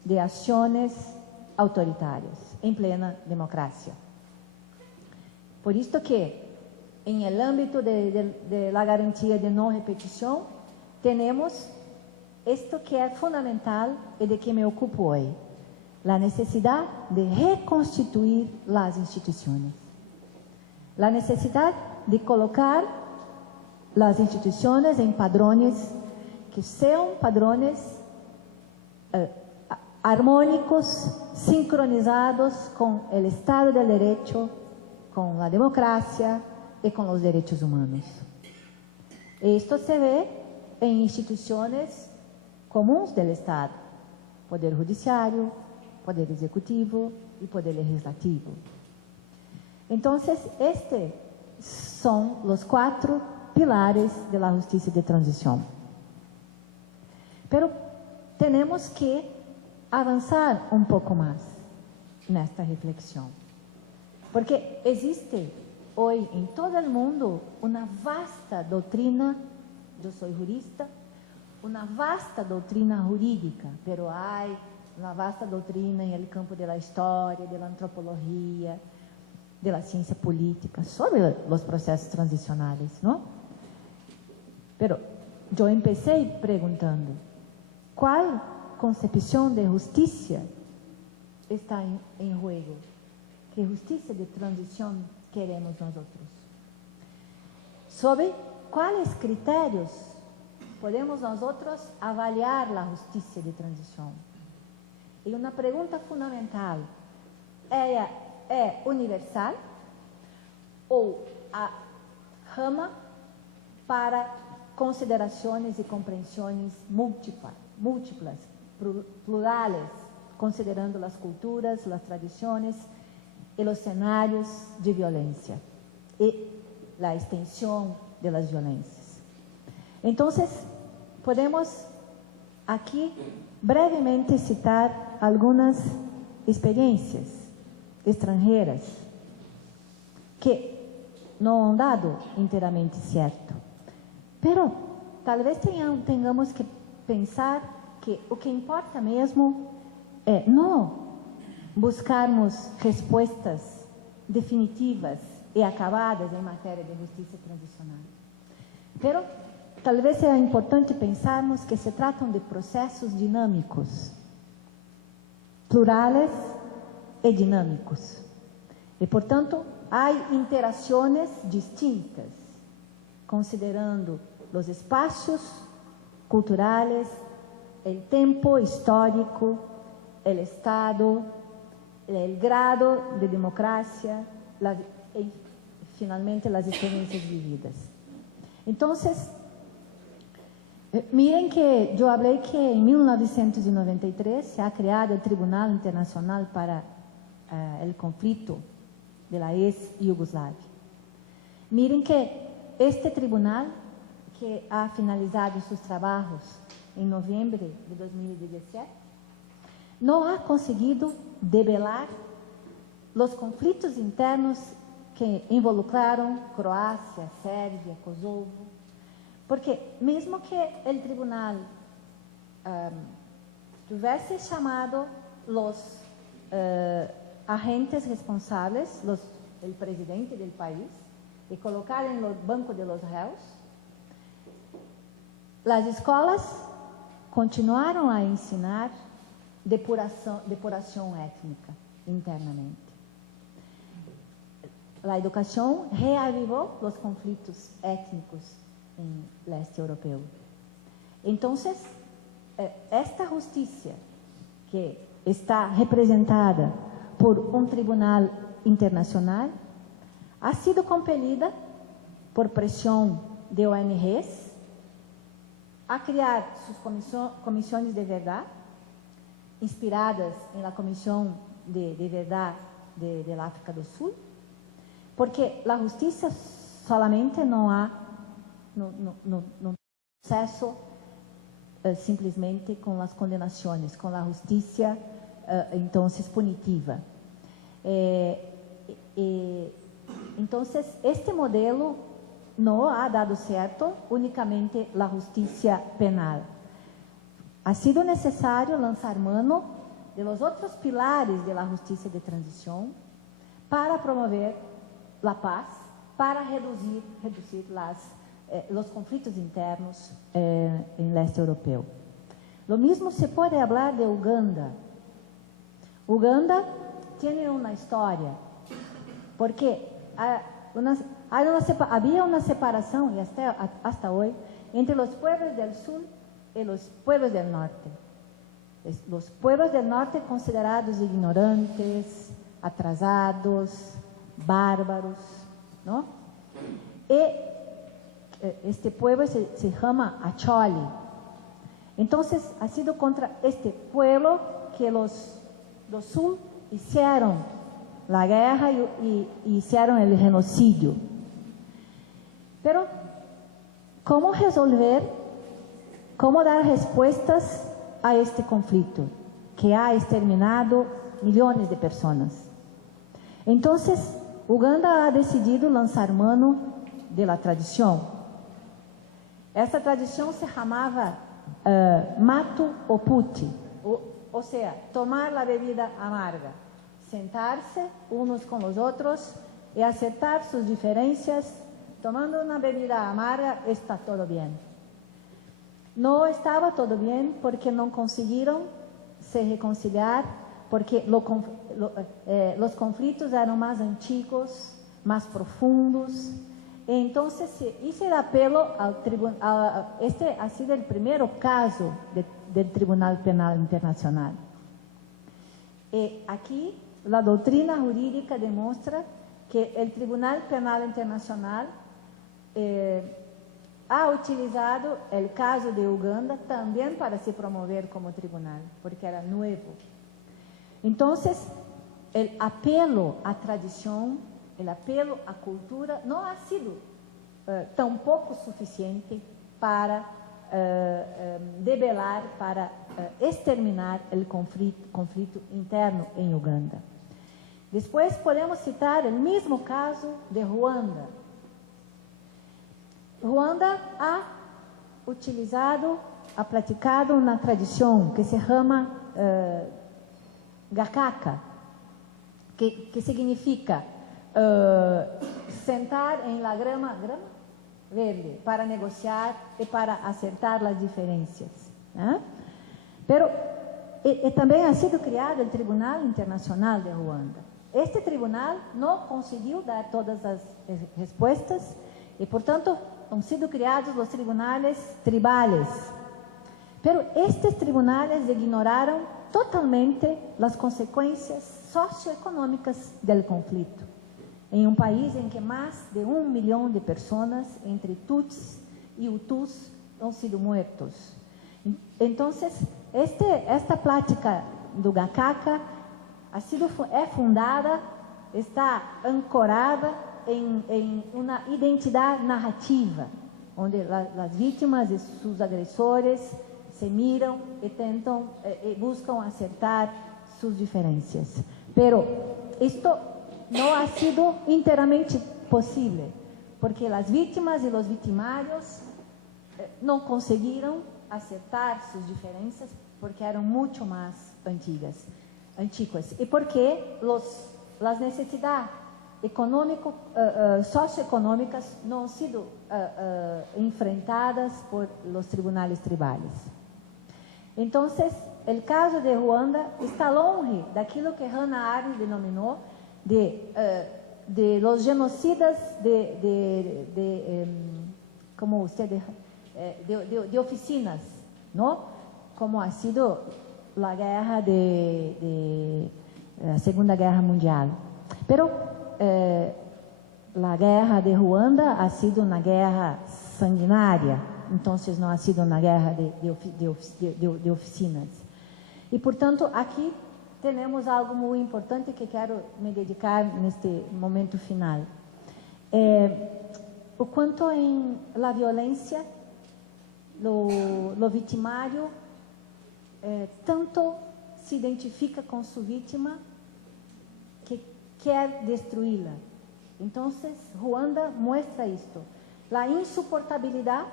de acciones autoritarias en plena democracia. Por esto que, en el ámbito de la garantía de no repetición, tenemos esto que es fundamental y de que me ocupo hoy: la necesidad de reconstituir las instituciones, la necesidad de colocar las instituciones en padrones que sean padrones armónicos, sincronizados con el Estado de Derecho, con la democracia y con los derechos humanos. Esto se ve en instituciones comuns del Estado: Poder Judiciário, Poder Ejecutivo y Poder Legislativo. Entonces, estos son los 4 pilares de la justicia de transición. Pero tenemos que avanzar un poco más en esta reflexión, porque existe hoy en todo el mundo una vasta doctrina, yo soy jurista, una vasta doctrina jurídica, pero hay una vasta doctrina en el campo de la historia, de la antropología, de la ciencia política, sobre los procesos transicionales, ¿no? Pero yo empecé preguntando, ¿cuál concepción de justicia está en juego? ¿Qué justicia de transición queremos nosotros? ¿Sobre cuáles criterios podemos nosotros avaliar la justicia de transición? Y una pregunta fundamental: ¿ella es universal o rama para consideraciones y comprensiones múltiplas, plurales, considerando las culturas, las tradiciones y los escenarios de violencia y la extensión de las violencias? Entonces, podemos aquí brevemente citar algunas experiencias extranjeras que no han dado inteiramente cierto. Pero talvez tenhamos que pensar que o que importa mesmo é não buscarmos respostas definitivas e acabadas em matéria de justiça transicional. Pero talvez seja importante pensarmos que se tratam de processos dinâmicos, plurales e dinâmicos. E, portanto, há interações distintas, considerando os espaços culturais, o tempo histórico, o Estado, o grado de democracia e, finalmente, as experiências vividas. Então, miren que eu falei que em 1993 se ha criado o Tribunal Internacional para o conflito de la ex-Yugoslavia. Miren que este tribunal, que ha finalizado seus trabalhos em novembro de 2017, não ha conseguido debelar os conflitos internos que involucraram Croácia, Sérvia, Kosovo, porque mesmo que o tribunal tivesse chamado os agentes responsáveis, o presidente do país, e colocar no banco de los réus, as escolas continuaram a ensinar depuração étnica. internamente. La educación reavivó los conflictos étnicos en el este europeo. Entonces, esta justicia que está representada por un tribunal internacional ha sido compelida por presión de ONGs a criar sus comisiones de verdad, inspiradas en la Comisión de Verdad del África do Sul, porque la justicia solamente no há no proceso simplesmente com as condenações, com a justiça então punitiva. Então, este modelo não ha dado certo únicamente a justiça penal. Ha sido necessário lançar mano de los outros pilares de la justiça de transição para promover la paz, para reduzir los conflitos internos en el este europeo. Lo mismo se puede hablar de Uganda. Uganda tiene una historia, porque había una separación, y hasta hoy, entre los pueblos del sur y los pueblos del norte. Los pueblos del norte considerados ignorantes, atrasados, bárbaros, ¿no? Y este pueblo se llama Acholi. Entonces, ha sido contra este pueblo que los sur hicieron la guerra y hicieron el genocidio. Pero, ¿cómo resolver, cómo dar respuestas a este conflicto que ha exterminado millones de personas? Entonces, Uganda ha decidido lançar mano de la tradição. Essa tradição se chamava mato ou puti, ou seja, tomar a bebida amarga, sentar-se uns com os outros e acertar suas diferenças. Tomando uma bebida amarga, está todo bem. Não estava todo bem porque não conseguiram se reconciliar, porque os conflitos eram mais antigos, mais profundos. Então, se hizo el apelo ao tribunal. Este ha sido o primeiro caso del Tribunal Penal Internacional. E aqui, a doutrina jurídica demonstra que o Tribunal Penal Internacional ha utilizado o caso de Uganda também para se promover como tribunal, porque era novo. Então, o apelo à tradição, o apelo à cultura, não ha sido tampouco suficiente para debelar, para exterminar o conflito interno em Uganda. Depois, podemos citar o mesmo caso de Ruanda. Ruanda ha praticado uma tradição que se chama Gakaka, que significa sentar em la grama verde para negociar e para acertar as diferenças. Pero também ha sido criado o Tribunal Internacional de Ruanda. Este tribunal não conseguiu dar todas as respostas e, portanto, han sido criados os tribunales tribales. Pero estes tribunales ignoraram totalmente as consequências socioeconômicas do conflito, em um país em que mais de 1 milhão de pessoas, entre Tutsis e Hutus, han sido mortos. Então, esta prática do Gakaka é fundada, está ancorada em uma identidade narrativa, onde as vítimas e seus agressores se miram e tentam e buscam acertar suas diferenças. Pero isto não ha sido inteiramente possível, porque as vítimas e os vitimários não conseguiram acertar suas diferenças porque eram muito mais antigas, e porque as necessidades socioeconômicas não han sido enfrentadas por los tribunales tribales. Então, o caso de Ruanda está longe daquilo que Hannah Arendt denominou de los genocidas como usted de oficinas, ¿no? Como ha sido la guerra de la Segunda Guerra Mundial. Pero la guerra de Ruanda ha sido una guerra sanguinária, então não ha sido uma guerra de oficinas. E, portanto, aqui temos algo muito importante que quero me dedicar neste momento final. O quanto em la violência, lo vitimário, tanto se identifica com sua vítima que quer destruí-la. Então, Ruanda mostra isto, a insuportabilidade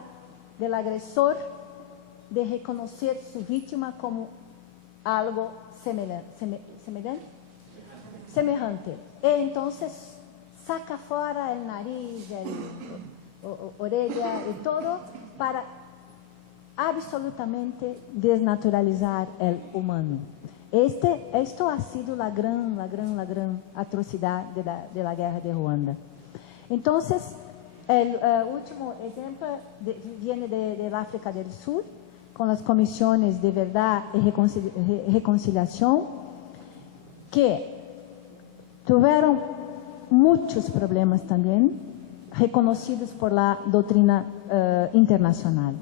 do agressor de reconhecer sua vítima como algo semelhante. E então saca fora o nariz, a orelha e todo para absolutamente desnaturalizar o humano. Esto ha sido la gran atrocidade da guerra de Ruanda. Então, o último exemplo viene da África do Sul, com as comissões de verdade e reconciliação, que tiveram muitos problemas também, reconhecidos por la doutrina internacional.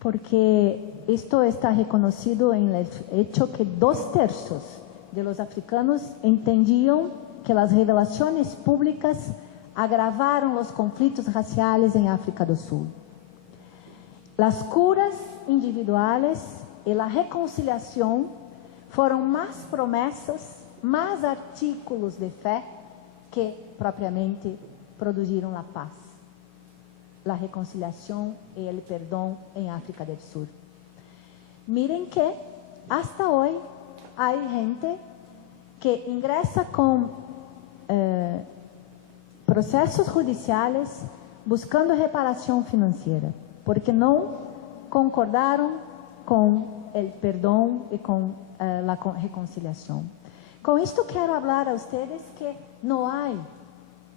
Porque isto está reconhecido em el hecho que 2/3 de los africanos entendiam que as revelações públicas agravaram os conflitos raciais em África do Sul. As curas individuais e a reconciliação foram mais promessas, mais artículos de fé que propriamente produziram a paz, a reconciliação e o perdão em África do Sul. Miren que hasta hoy há gente que ingressa com processos judiciais buscando reparação financeira, porque não concordaram com o perdão e com a reconciliação. Com isto quero falar a vocês que não há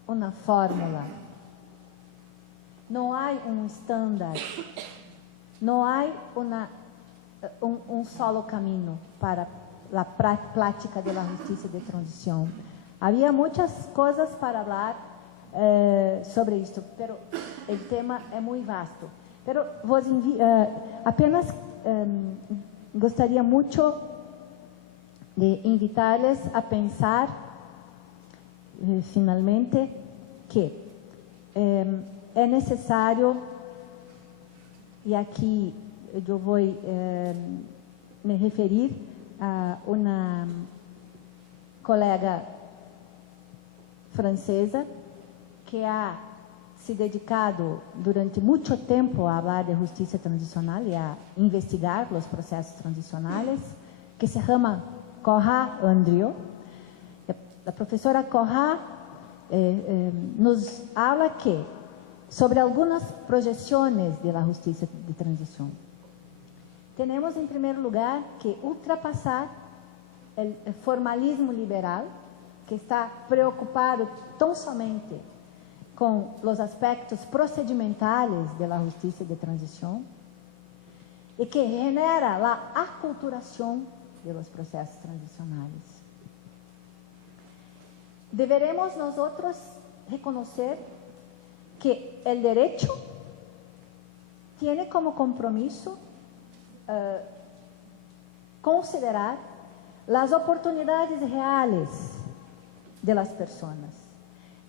uma fórmula, não há estándar, não há solo caminho para a prática da justiça de transição. Havia muitas coisas para falar sobre isto, mas o tema é muito vasto. Pero apenas gostaria muito de invitar-les a pensar, finalmente, que é necessário, e aqui eu vou me referir a uma colega francesa que ha se dedicado durante muito tempo a falar de justiça transicional e a investigar os processos transicionais, que se chama Cora Andriot. A professora Cora nos fala sobre algumas projeções da justiça de transição. Temos, em primeiro lugar, que ultrapassar o formalismo liberal, que está preocupado tão somente com os aspectos procedimentales da justiça de transição e que genera a aculturação dos processos transicionais. Deveremos nós reconhecer que o direito tem como compromisso considerar as oportunidades reais de las pessoas.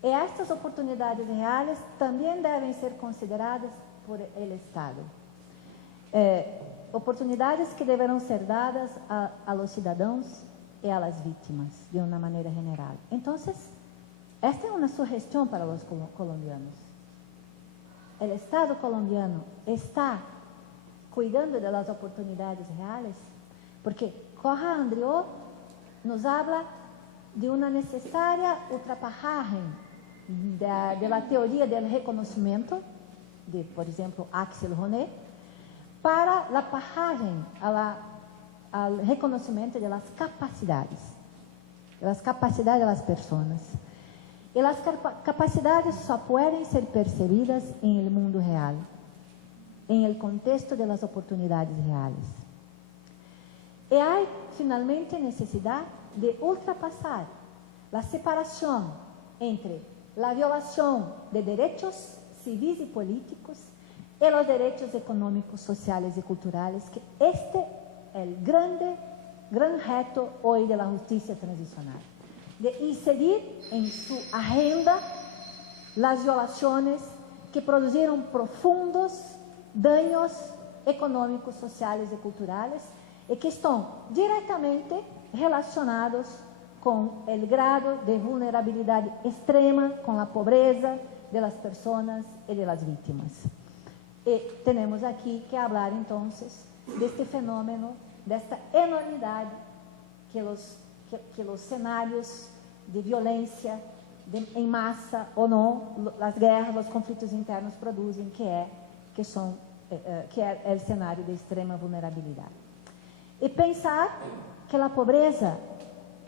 E estas oportunidades reais também devem ser consideradas por el Estado. Oportunidades que deverão ser dadas a los cidadãos e a las vítimas, de uma maneira general. Então, esta é uma sugestão para os colombianos. O Estado colombiano está cuidando das oportunidades reais, porque Cora Andriot nos habla de uma necessária ultrapassagem da teoria do reconhecimento, de, por exemplo, Axel Honneth, para a passagem a al reconocimiento de las capacidades de las personas. Y las capacidades só pueden ser percebidas en el mundo real, en el contexto de las oportunidades reales. Y hay finalmente necesidad de ultrapasar la separación entre la violación de derechos civis y políticos y los derechos económicos, sociales y culturales, que este es el gran reto hoy de la justicia transicional, de inserir en su agenda las violaciones que produjeron profundos daños económicos, sociales y culturales y que están directamente relacionados con el grado de vulnerabilidad extrema, con la pobreza de las personas y de las víctimas. Y tenemos aquí que hablar entonces de este fenómeno, de esta enormidad que los escenarios de violencia en masa o no, las guerras, los conflictos internos producen, que é o cenário de extrema vulnerabilidade. E pensar que a pobreza,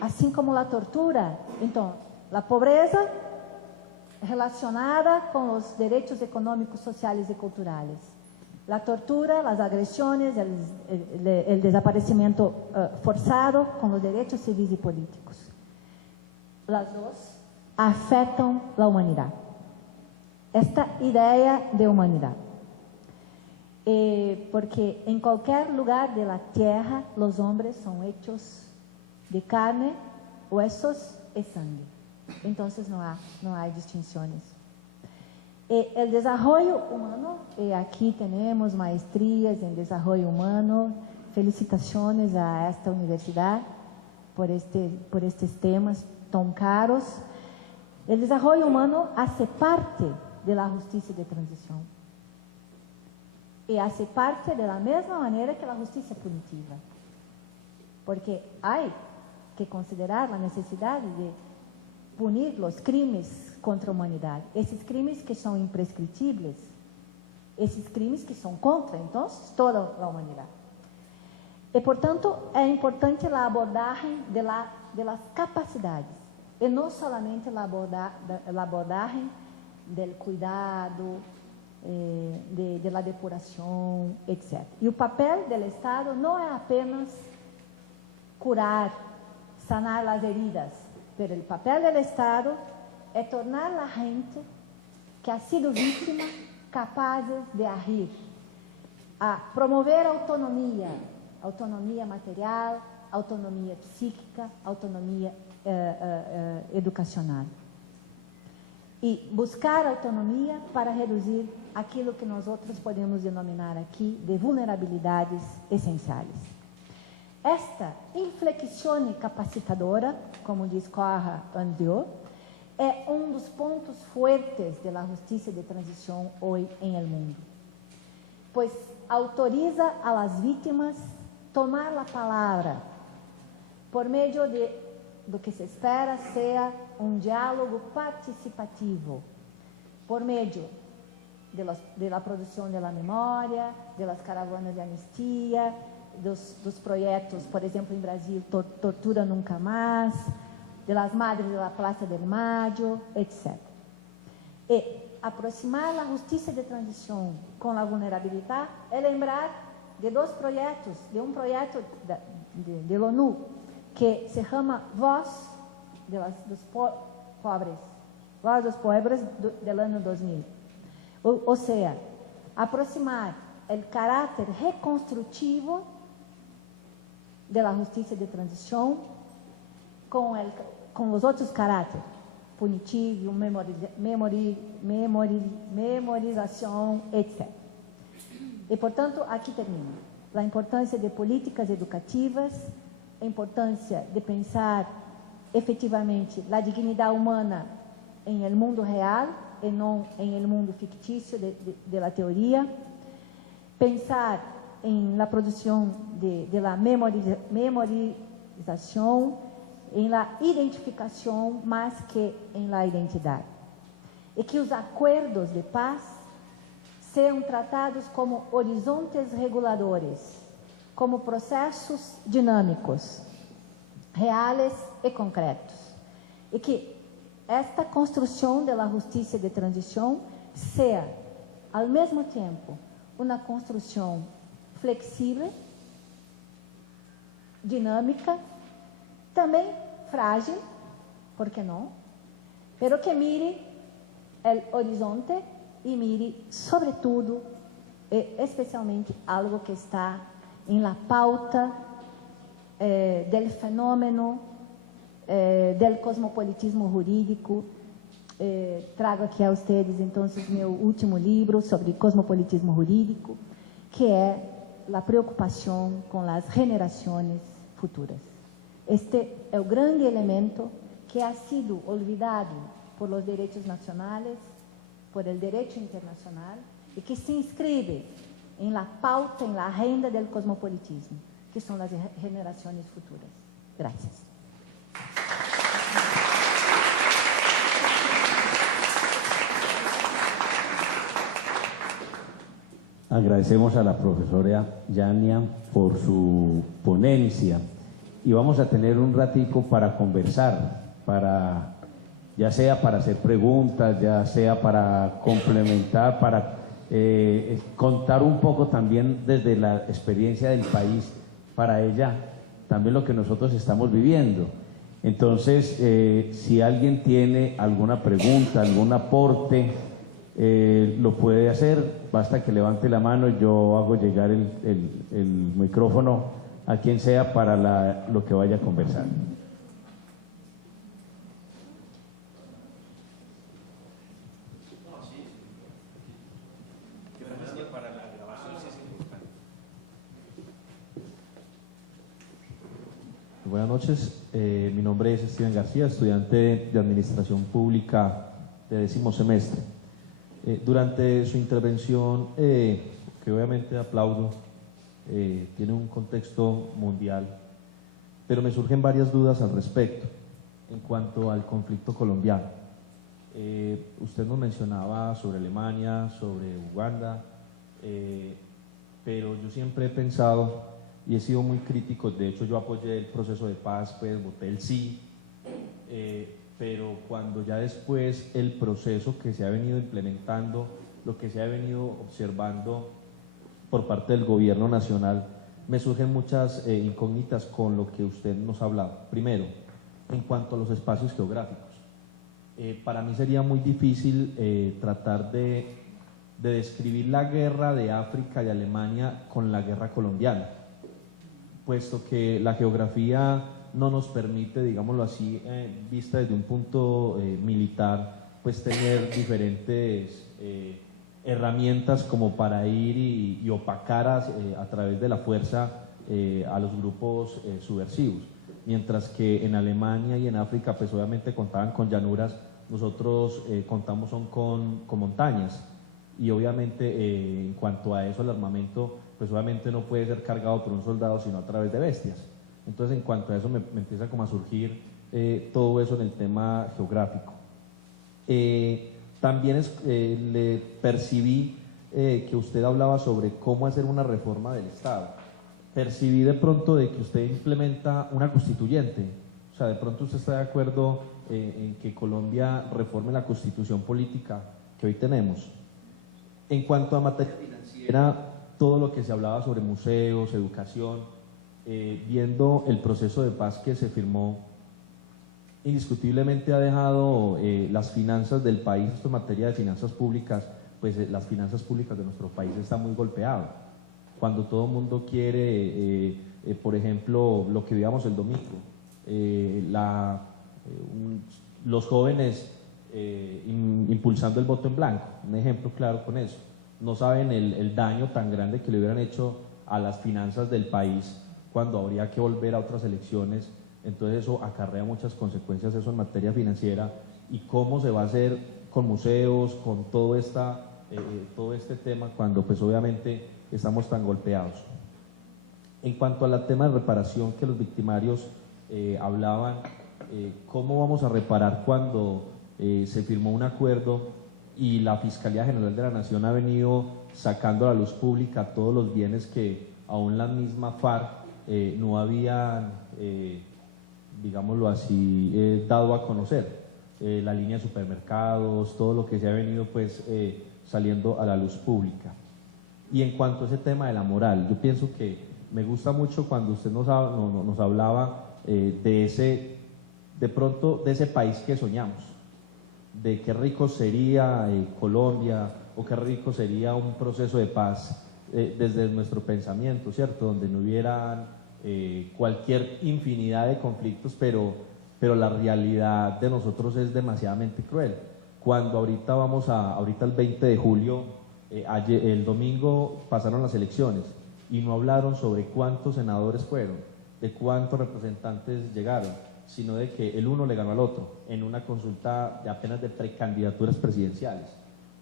assim como a tortura, então, a pobreza relacionada com os direitos econômicos, sociais e culturais. A tortura, as agressões, o desaparecimento forzado com os direitos civis e políticos. As duas afetam a humanidade. Esta ideia de humanidade. Porque em qualquer lugar de la tierra, os homens são hechos de carne, huesos e sangue. Então, não há distinções. O desenvolvimento humano, e aqui temos maestrias em desenvolvimento humano. Felicitações a esta universidade por estes temas tão caros. O desenvolvimento humano hace parte de la justiça de transição. E hace parte de la mesma maneira que a justiça punitiva. Porque há que considerar a necessidade de punir os crimes contra a humanidade. Esses crimes que são imprescritíveis, esses crimes que são contra, então, toda a humanidade. E, portanto, é importante a abordagem de las capacidades, e não somente a abordagem do cuidado, de la depuração, etc. E o papel do Estado não é apenas curar, sanar as heridas, mas o papel do Estado é tornar a gente que ha sido vítima capazes de agir, a promover autonomia material, autonomia psíquica, autonomia educacional. E buscar autonomia para reduzir aquilo que nós outros podemos denominar aqui de vulnerabilidades essenciais. Esta inflexão capacitadora, como diz Corra Andiot, é dos pontos fortes da justiça de transição hoje em el mundo, pois autoriza a las vítimas tomar a palavra por meio do que se espera seja diálogo participativo, por meio de la produção da memória, das caravanas de anistia, dos projetos, por exemplo, em Brasil, Tortura Nunca Mais, de las Madres da Praça del Mayo, etc. E aproximar a justiça de transição com a vulnerabilidade é lembrar de dois projetos, de projeto de ONU, que se chama Voz dos Pobres, Voz dos Pobres do ano 2000. Ou seja, aproximar o caráter reconstrutivo da justiça de transição com os outros caráteres, punitivo, memorização, etc. E, portanto, aqui termino. A importância de políticas educativas, a importância de pensar efetivamente a dignidade humana em el mundo real e não em el mundo fictício de la teoria, pensar em la produção de la memorização, em la identificação mais que em la identidade. E que os acordos de paz sejam tratados como horizontes reguladores, como processos dinâmicos, reales e concretos. E que esta construção da justiça de transição seja, ao mesmo tempo, uma construção flexível, dinâmica, também frágil, por que não? Pero que mire o horizonte e mire, sobretudo, especialmente, algo que está em la pauta del fenômeno del cosmopolitismo jurídico. Trago aqui a vocês, então, meu último livro sobre cosmopolitismo jurídico, que é a preocupação com as gerações futuras. Este é o grande elemento que ha sido olvidado por los derechos nacionales, por el derecho internacional, y que se inscribe en la pauta, en la agenda del cosmopolitismo, que son las generaciones futuras. Gracias. Agradecemos a la profesora Yania por su ponencia y vamos a tener un ratico para conversar, ya sea para hacer preguntas, ya sea para complementar, para contar un poco también desde la experiencia del país para ella, también lo que nosotros estamos viviendo. Entonces, si alguien tiene alguna pregunta, algún aporte, lo puede hacer, basta que levante la mano y yo hago llegar el micrófono a quien sea para lo que vaya a conversar. Buenas noches, mi nombre es Steven García, estudiante de Administración Pública de 10º semestre. Durante su intervención, que obviamente aplaudo, tiene un contexto mundial, pero me surgen varias dudas al respecto en cuanto al conflicto colombiano. Usted nos mencionaba sobre Alemania, sobre Uganda, pero yo siempre he pensado y he sido muy crítico. De hecho, yo apoyé el proceso de paz, pues voté el sí, pero cuando ya después el proceso que se ha venido implementando, lo que se ha venido observando por parte del gobierno nacional, me surgen muchas incógnitas con lo que usted nos ha hablado. Primero, en cuanto a los espacios geográficos, para mí sería muy difícil tratar de describir la guerra de África y Alemania con la guerra colombiana, puesto que la geografía no nos permite, digámoslo así, vista desde un punto militar, pues tener diferentes herramientas como para ir y opacar a través de la fuerza a los grupos subversivos. Mientras que en Alemania y en África, pues obviamente contaban con llanuras, nosotros contamos con montañas. Y obviamente en cuanto a eso, el armamento, pues obviamente no puede ser cargado por un soldado, sino a través de bestias. Entonces, en cuanto a eso, me empieza como a surgir todo eso en el tema geográfico. También le percibí que usted hablaba sobre cómo hacer una reforma del Estado. Percibí de pronto de que usted implementa una constituyente. O sea, de pronto usted está de acuerdo en que Colombia reforme la constitución política que hoy tenemos. En cuanto a materia financiera, todo lo que se hablaba sobre museos, educación, viendo el proceso de paz que se firmó, indiscutiblemente ha dejado las finanzas del país, esto en materia de finanzas públicas, pues las finanzas públicas de nuestro país están muy golpeadas. Cuando todo el mundo quiere, por ejemplo, lo que veíamos el domingo, los jóvenes impulsando el voto en blanco, un ejemplo claro con eso. No saben el daño tan grande que le hubieran hecho a las finanzas del país cuando habría que volver a otras elecciones. Entonces eso acarrea muchas consecuencias, eso en materia financiera, y cómo se va a hacer con museos, con todo este tema, cuando pues obviamente estamos tan golpeados. En cuanto al tema de reparación que los victimarios hablaban, ¿cómo vamos a reparar cuando se firmó un acuerdo y la Fiscalía General de la Nación ha venido sacando a la luz pública todos los bienes que aún la misma FARC no habían, digámoslo así, dado a conocer. La línea de supermercados, todo lo que se ha venido pues saliendo a la luz pública. Y en cuanto a ese tema de la moral, yo pienso que me gusta mucho cuando usted nos hablaba de ese país que soñamos, de qué rico sería Colombia, o qué rico sería un proceso de paz desde nuestro pensamiento, ¿cierto? Donde no hubiera cualquier infinidad de conflictos, pero la realidad de nosotros es demasiadamente cruel. Cuando ahorita el 20 de julio, el domingo pasaron las elecciones y no hablaron sobre cuántos senadores fueron, de cuántos representantes llegaron, sino de que el uno le ganó al otro en una consulta de apenas de precandidaturas presidenciales.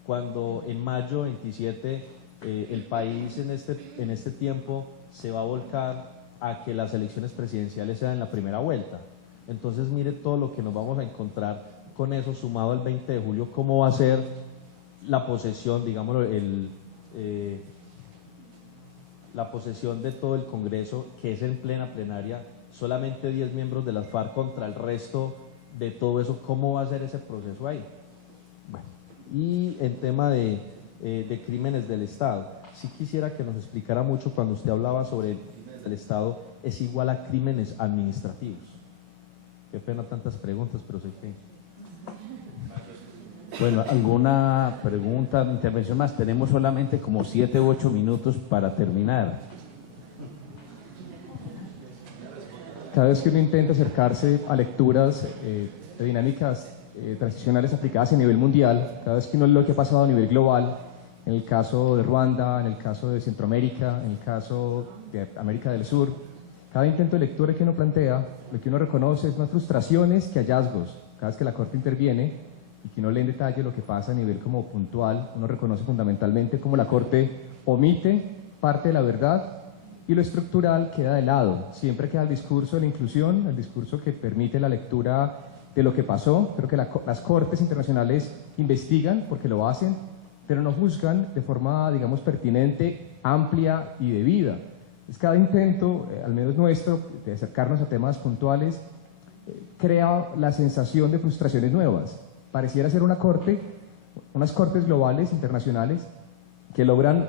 Cuando en mayo 27 el país en este tiempo se va a volcar a que las elecciones presidenciales sean en la primera vuelta. Entonces mire todo lo que nos vamos a encontrar con eso sumado al 20 de julio, cómo va a ser la posesión, digámoslo, la posesión de todo el Congreso, que es en plena plenaria, solamente 10 miembros de las FARC contra el resto de todo eso. ¿Cómo va a ser ese proceso ahí? Bueno, y en tema de crímenes del Estado, sí quisiera que nos explicara mucho cuando usted hablaba sobre crímenes del Estado, es igual a crímenes administrativos. Qué pena tantas preguntas, pero sé que... Bueno, ¿alguna pregunta, intervención más? Tenemos solamente como 7 u 8 minutos para terminar. Cada vez que uno intenta acercarse a lecturas de dinámicas transicionales aplicadas a nivel mundial, cada vez que uno lee lo que ha pasado a nivel global, en el caso de Ruanda, en el caso de Centroamérica, en el caso de América del Sur, cada intento de lectura que uno plantea, lo que uno reconoce es más frustraciones que hallazgos. Cada vez que la Corte interviene y que uno lee en detalle lo que pasa a nivel como puntual, uno reconoce fundamentalmente cómo la Corte omite parte de la verdad y lo estructural queda de lado. Siempre queda el discurso de la inclusión, el discurso que permite la lectura de lo que pasó. Creo que las Cortes internacionales investigan porque lo hacen, pero no juzgan de forma, digamos, pertinente, amplia y debida. Es cada intento, al menos nuestro, de acercarnos a temas puntuales, crea la sensación de frustraciones nuevas. Pareciera ser unas cortes globales, internacionales, que logran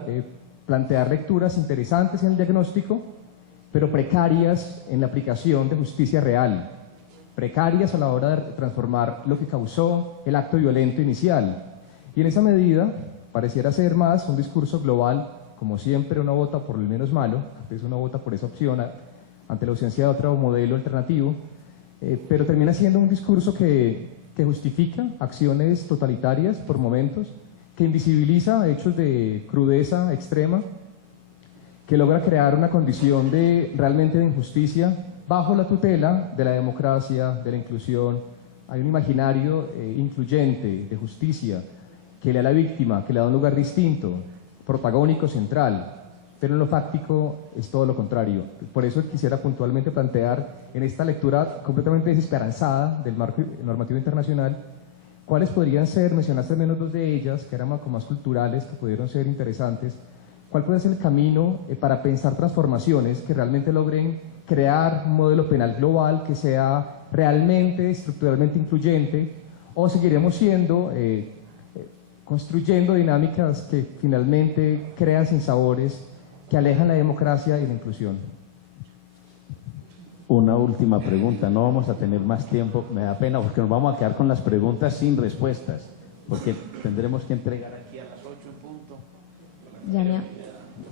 plantear lecturas interesantes en el diagnóstico, pero precarias en la aplicación de justicia real, precarias a la hora de transformar lo que causó el acto violento inicial. Y en esa medida, pareciera ser más un discurso global, como siempre uno vota por el menos malo, entonces uno vota por esa opción ante la ausencia de otro modelo alternativo, pero termina siendo un discurso que justifica acciones totalitarias por momentos, que invisibiliza hechos de crudeza extrema, que logra crear una condición realmente de injusticia bajo la tutela de la democracia, de la inclusión. Hay un imaginario incluyente, de justicia, que le da a la víctima, que le da un lugar distinto, protagónico, central, pero en lo fáctico es todo lo contrario. Por eso quisiera puntualmente plantear en esta lectura completamente desesperanzada del marco normativo internacional, cuáles podrían ser, mencionaste al menos dos de ellas, que eran más culturales, que pudieron ser interesantes, cuál puede ser el camino para pensar transformaciones que realmente logren crear un modelo penal global que sea realmente, estructuralmente incluyente, o seguiremos construyendo dinámicas que finalmente crean sinsabores que alejan la democracia y la inclusión. Una última pregunta, no vamos a tener más tiempo, me da pena porque nos vamos a quedar con las preguntas sin respuestas, porque tendremos que entregar aquí a las 8 en punto. Yania,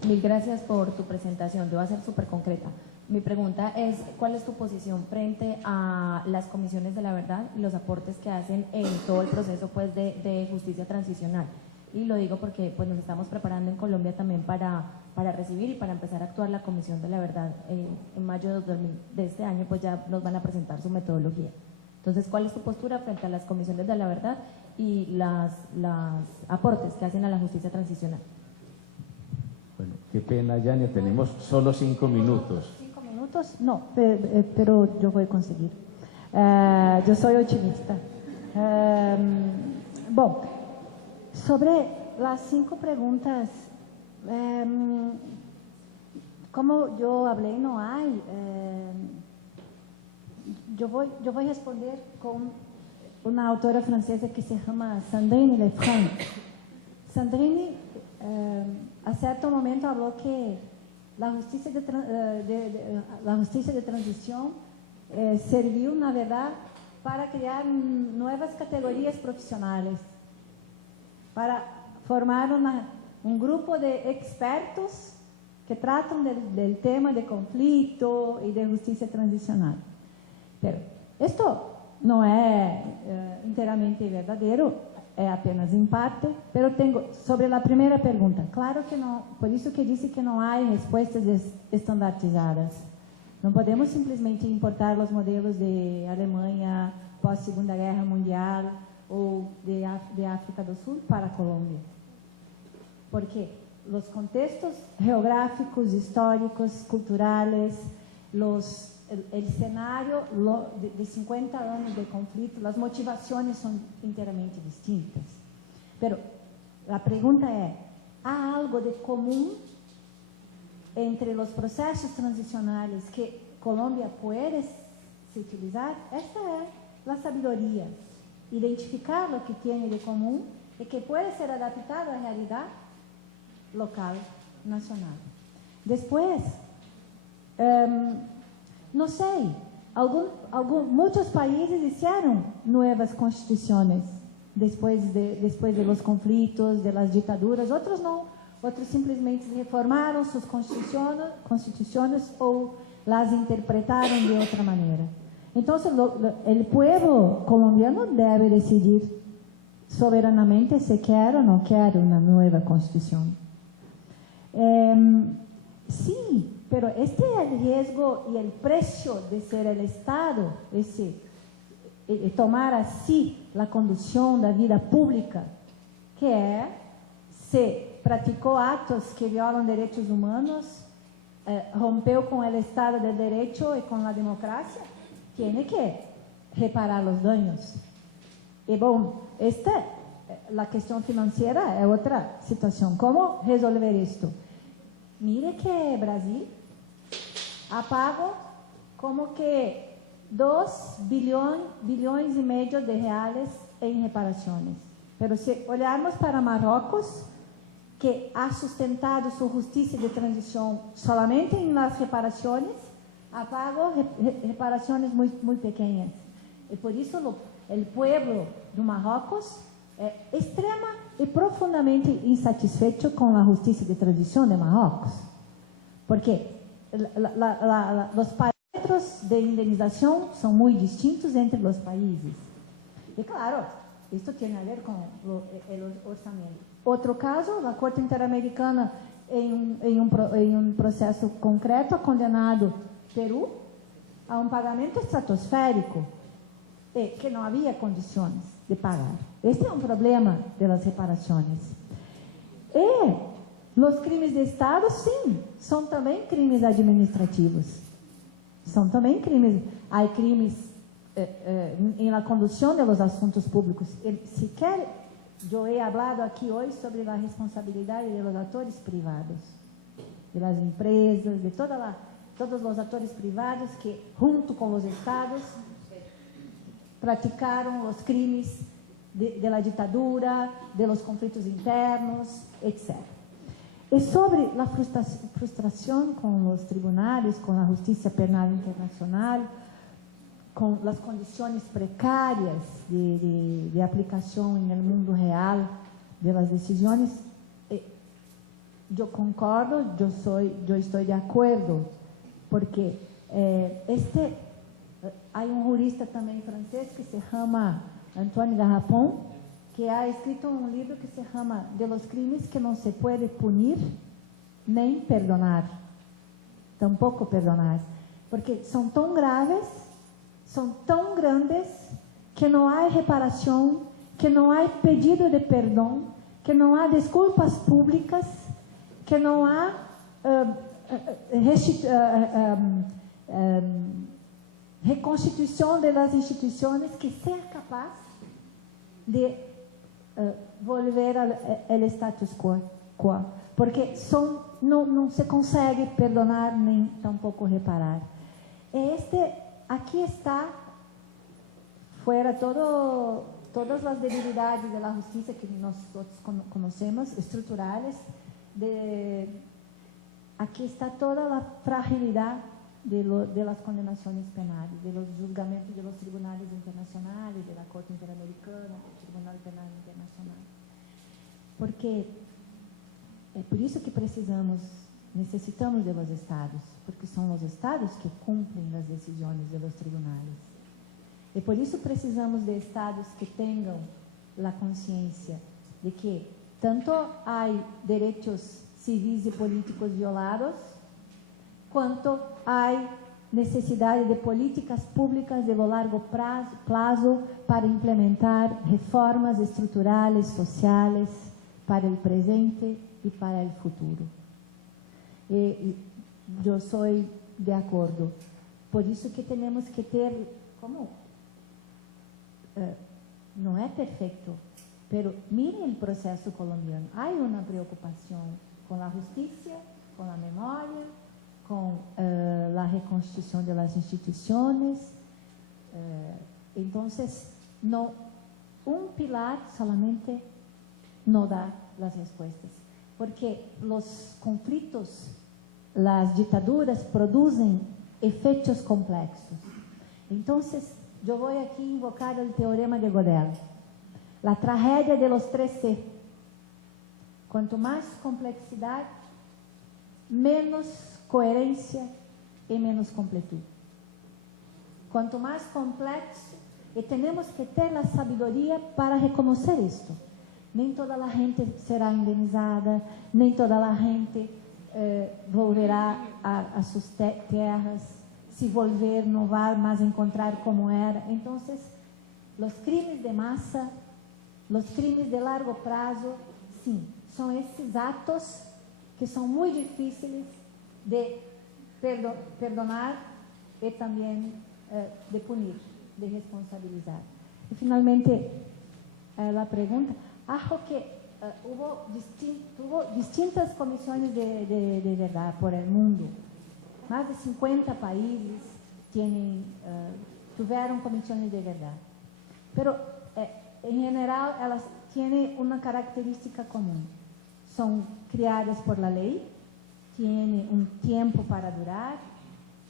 mil gracias por tu presentación, yo voy a ser súper concreta. Mi pregunta es, ¿cuál es tu posición frente a las comisiones de la verdad y los aportes que hacen en todo el proceso pues, de justicia transicional? Y lo digo porque pues, nos estamos preparando en Colombia también para recibir y para empezar a actuar la Comisión de la Verdad. En mayo de este año pues ya nos van a presentar su metodología. Entonces, ¿cuál es tu postura frente a las comisiones de la verdad y los aportes que hacen a la justicia transicional? Bueno, qué pena, Yania, tenemos solo 5 minutos. ¿5 minutos? No, pero yo voy a conseguir. Yo soy optimista. Bom, sobre las 5 preguntas, como yo hablé, no hay. Yo voy a responder con una autora francesa que se llama Sandrine Lefranc. Sandrine, a cierto momento, habló que la justicia de transición serviu, na verdade, para criar novas categorias profissionais, para formar um grupo de expertos que tratam del tema de conflito e de justiça transicional. Pero esto não é inteiramente verdadeiro, é apenas em parte, pero tengo sobre a primeira pergunta, claro que não, por isso que disse que não há respostas estandartizadas. Não podemos simplesmente importar os modelos de Alemanha pós-Segunda Guerra Mundial ou de África do Sul para a Colômbia. Porque os contextos geográficos, históricos, culturais, o cenário de 50 anos de conflito, as motivações são inteiramente distintas. Pero a pergunta é: há algo de comum entre os processos transicionais que Colômbia pode se utilizar? Esta é a sabedoria. Identificar o que tem de comum e que pode ser adaptado à realidade local, nacional. Depois, não sei, muitos países fizeram novas constituições depois de los conflitos, de las ditaduras, outros não. Outros simplesmente reformaram suas constituições ou las interpretaram de outra maneira. Então, o povo colombiano deve decidir soberanamente se quer ou não quer uma nova constituição. Sim, pero este é o risco e o preço de ser o Estado, tomar a si a condução da vida pública, que é se praticou atos que violam direitos humanos, rompeu com o Estado de Direito e com a democracia, tem que reparar os danos. E bom, a questão financeira é outra situação. Como resolver isto? Mire que Brasil ha pago como que 2 bilhões e meio de reais em reparações. Pero se olharmos para Marrocos, que ha sustentado sua justiça de transição solamente em las reparações, ha pago reparações muito pequenas. E por isso o povo do Marrocos é extrema e profundamente insatisfeito com a justiça de transição de Marrocos. Porque os parâmetros de indenização são muito distintos entre os países. E claro, isto tem a ver com o orçamento. Outro caso, a Corte Interamericana, em um processo concreto, ha condenado Peru a um pagamento estratosférico e que não havia condições de pagar. Este é um problema das reparações. E os crimes de Estado, sim, são também crimes administrativos. São também crimes. Há crimes na condução dos assuntos públicos. Se quer, eu he hablado aqui hoje sobre a responsabilidade dos atores privados, das empresas, de todos os atores privados que, junto com os Estados, praticaram os crimes da ditadura, dos conflitos internos, etc. E sobre a frustração com os tribunais, com a Justiça Penal Internacional, com as condições precárias de aplicação no mundo real das decisões, eu concordo, eu estou de acordo, porque há um jurista também francês que se chama Antoine Garrapon, que ha escrito um livro que se chama De los crimes que não se pode punir nem perdonar, tampouco perdonar, porque são tão graves, são tão grandes, que não há reparação, que não há pedido de perdão, que não há desculpas públicas, que não há reconstituição das instituições que seja capaz de volver ao status quo, porque são não se consegue perdonar nem tampouco reparar. Aqui está, fuera todas as debilidades da justiça que nós todos conhecemos, estruturais, aqui está toda a fragilidade de las condenações penais, de los julgamentos de los tribunales internacionais, de la Corte Interamericana, do Tribunal Penal Internacional. Porque é por isso que necessitamos de los estados, porque são os estados que cumprem as decisões de los tribunales. E por isso precisamos de estados que tenham a consciência de que tanto há direitos civis e políticos violados, quanto há necessidade de políticas públicas de largo prazo para implementar reformas estruturais, sociais, para o presente e para o futuro. E eu sou de acordo. Por isso que temos que ter, não é perfeito, mas mirem o processo colombiano. Há uma preocupação com a justiça, com a memória, com a reconstituição das instituições. Então, pilar solamente não dá as respostas, porque os conflitos, as ditaduras produzem efeitos complexos. Então, eu vou aqui invocar o teorema de Gödel, a tragédia de los 3C. Quanto mais complexidade, menos coerência e menos completude. Quanto mais complexo, e temos que ter a sabedoria para reconhecer isto. Nem toda a gente será indenizada, nem toda a gente volverá a suas terras. Se volver, não vai mais encontrar como era. Então, os crimes de massa, os crimes de largo prazo, sim, são esses atos que são muito difíceis de perdonar e também de punir, de responsabilizar. E, finalmente, a pergunta, acho que houve distintas comissões de verdade por el mundo. Mais de 50 países tiveram comissões de verdade. Mas, em geral, elas têm uma característica comum. São criadas por la lei, têm um tempo para durar,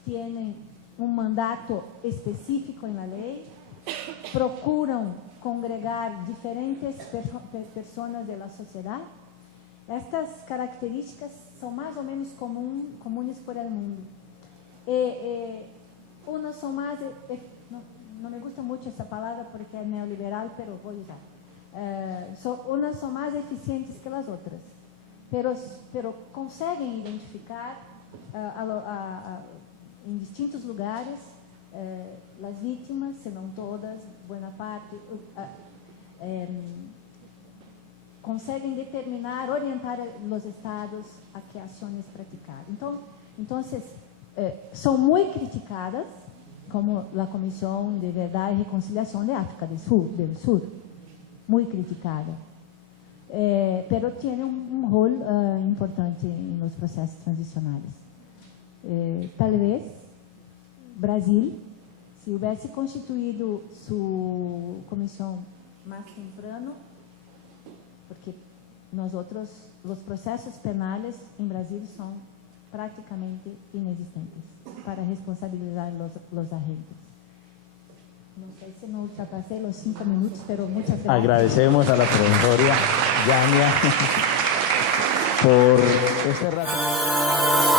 têm um mandato específico na lei, procuram congregar diferentes pessoas da sociedade. Estas características são mais ou menos comuns por el mundo. Unas são mais, não me gusta muito essa palavra porque é neoliberal, mas vou usar. Unas são mais eficientes que as outras, pero conseguem identificar em distintos lugares as vítimas, se não todas, boa parte, conseguem determinar, orientar os estados a que ações praticar. Então, são muito criticadas, como a Comissão de Verdade e Reconciliação de África do Sul, muito criticada. Pero tem um rol importante nos processos transicionais. Talvez Brasil, se houvesse constituído sua comissão mais temprano, porque os processos penais em Brasil são praticamente inexistentes para responsabilizar os agentes. Não sei se não ultrapassei os 5 minutos, mas muitas gracias. Agradecemos a la profesora Yania por este rato.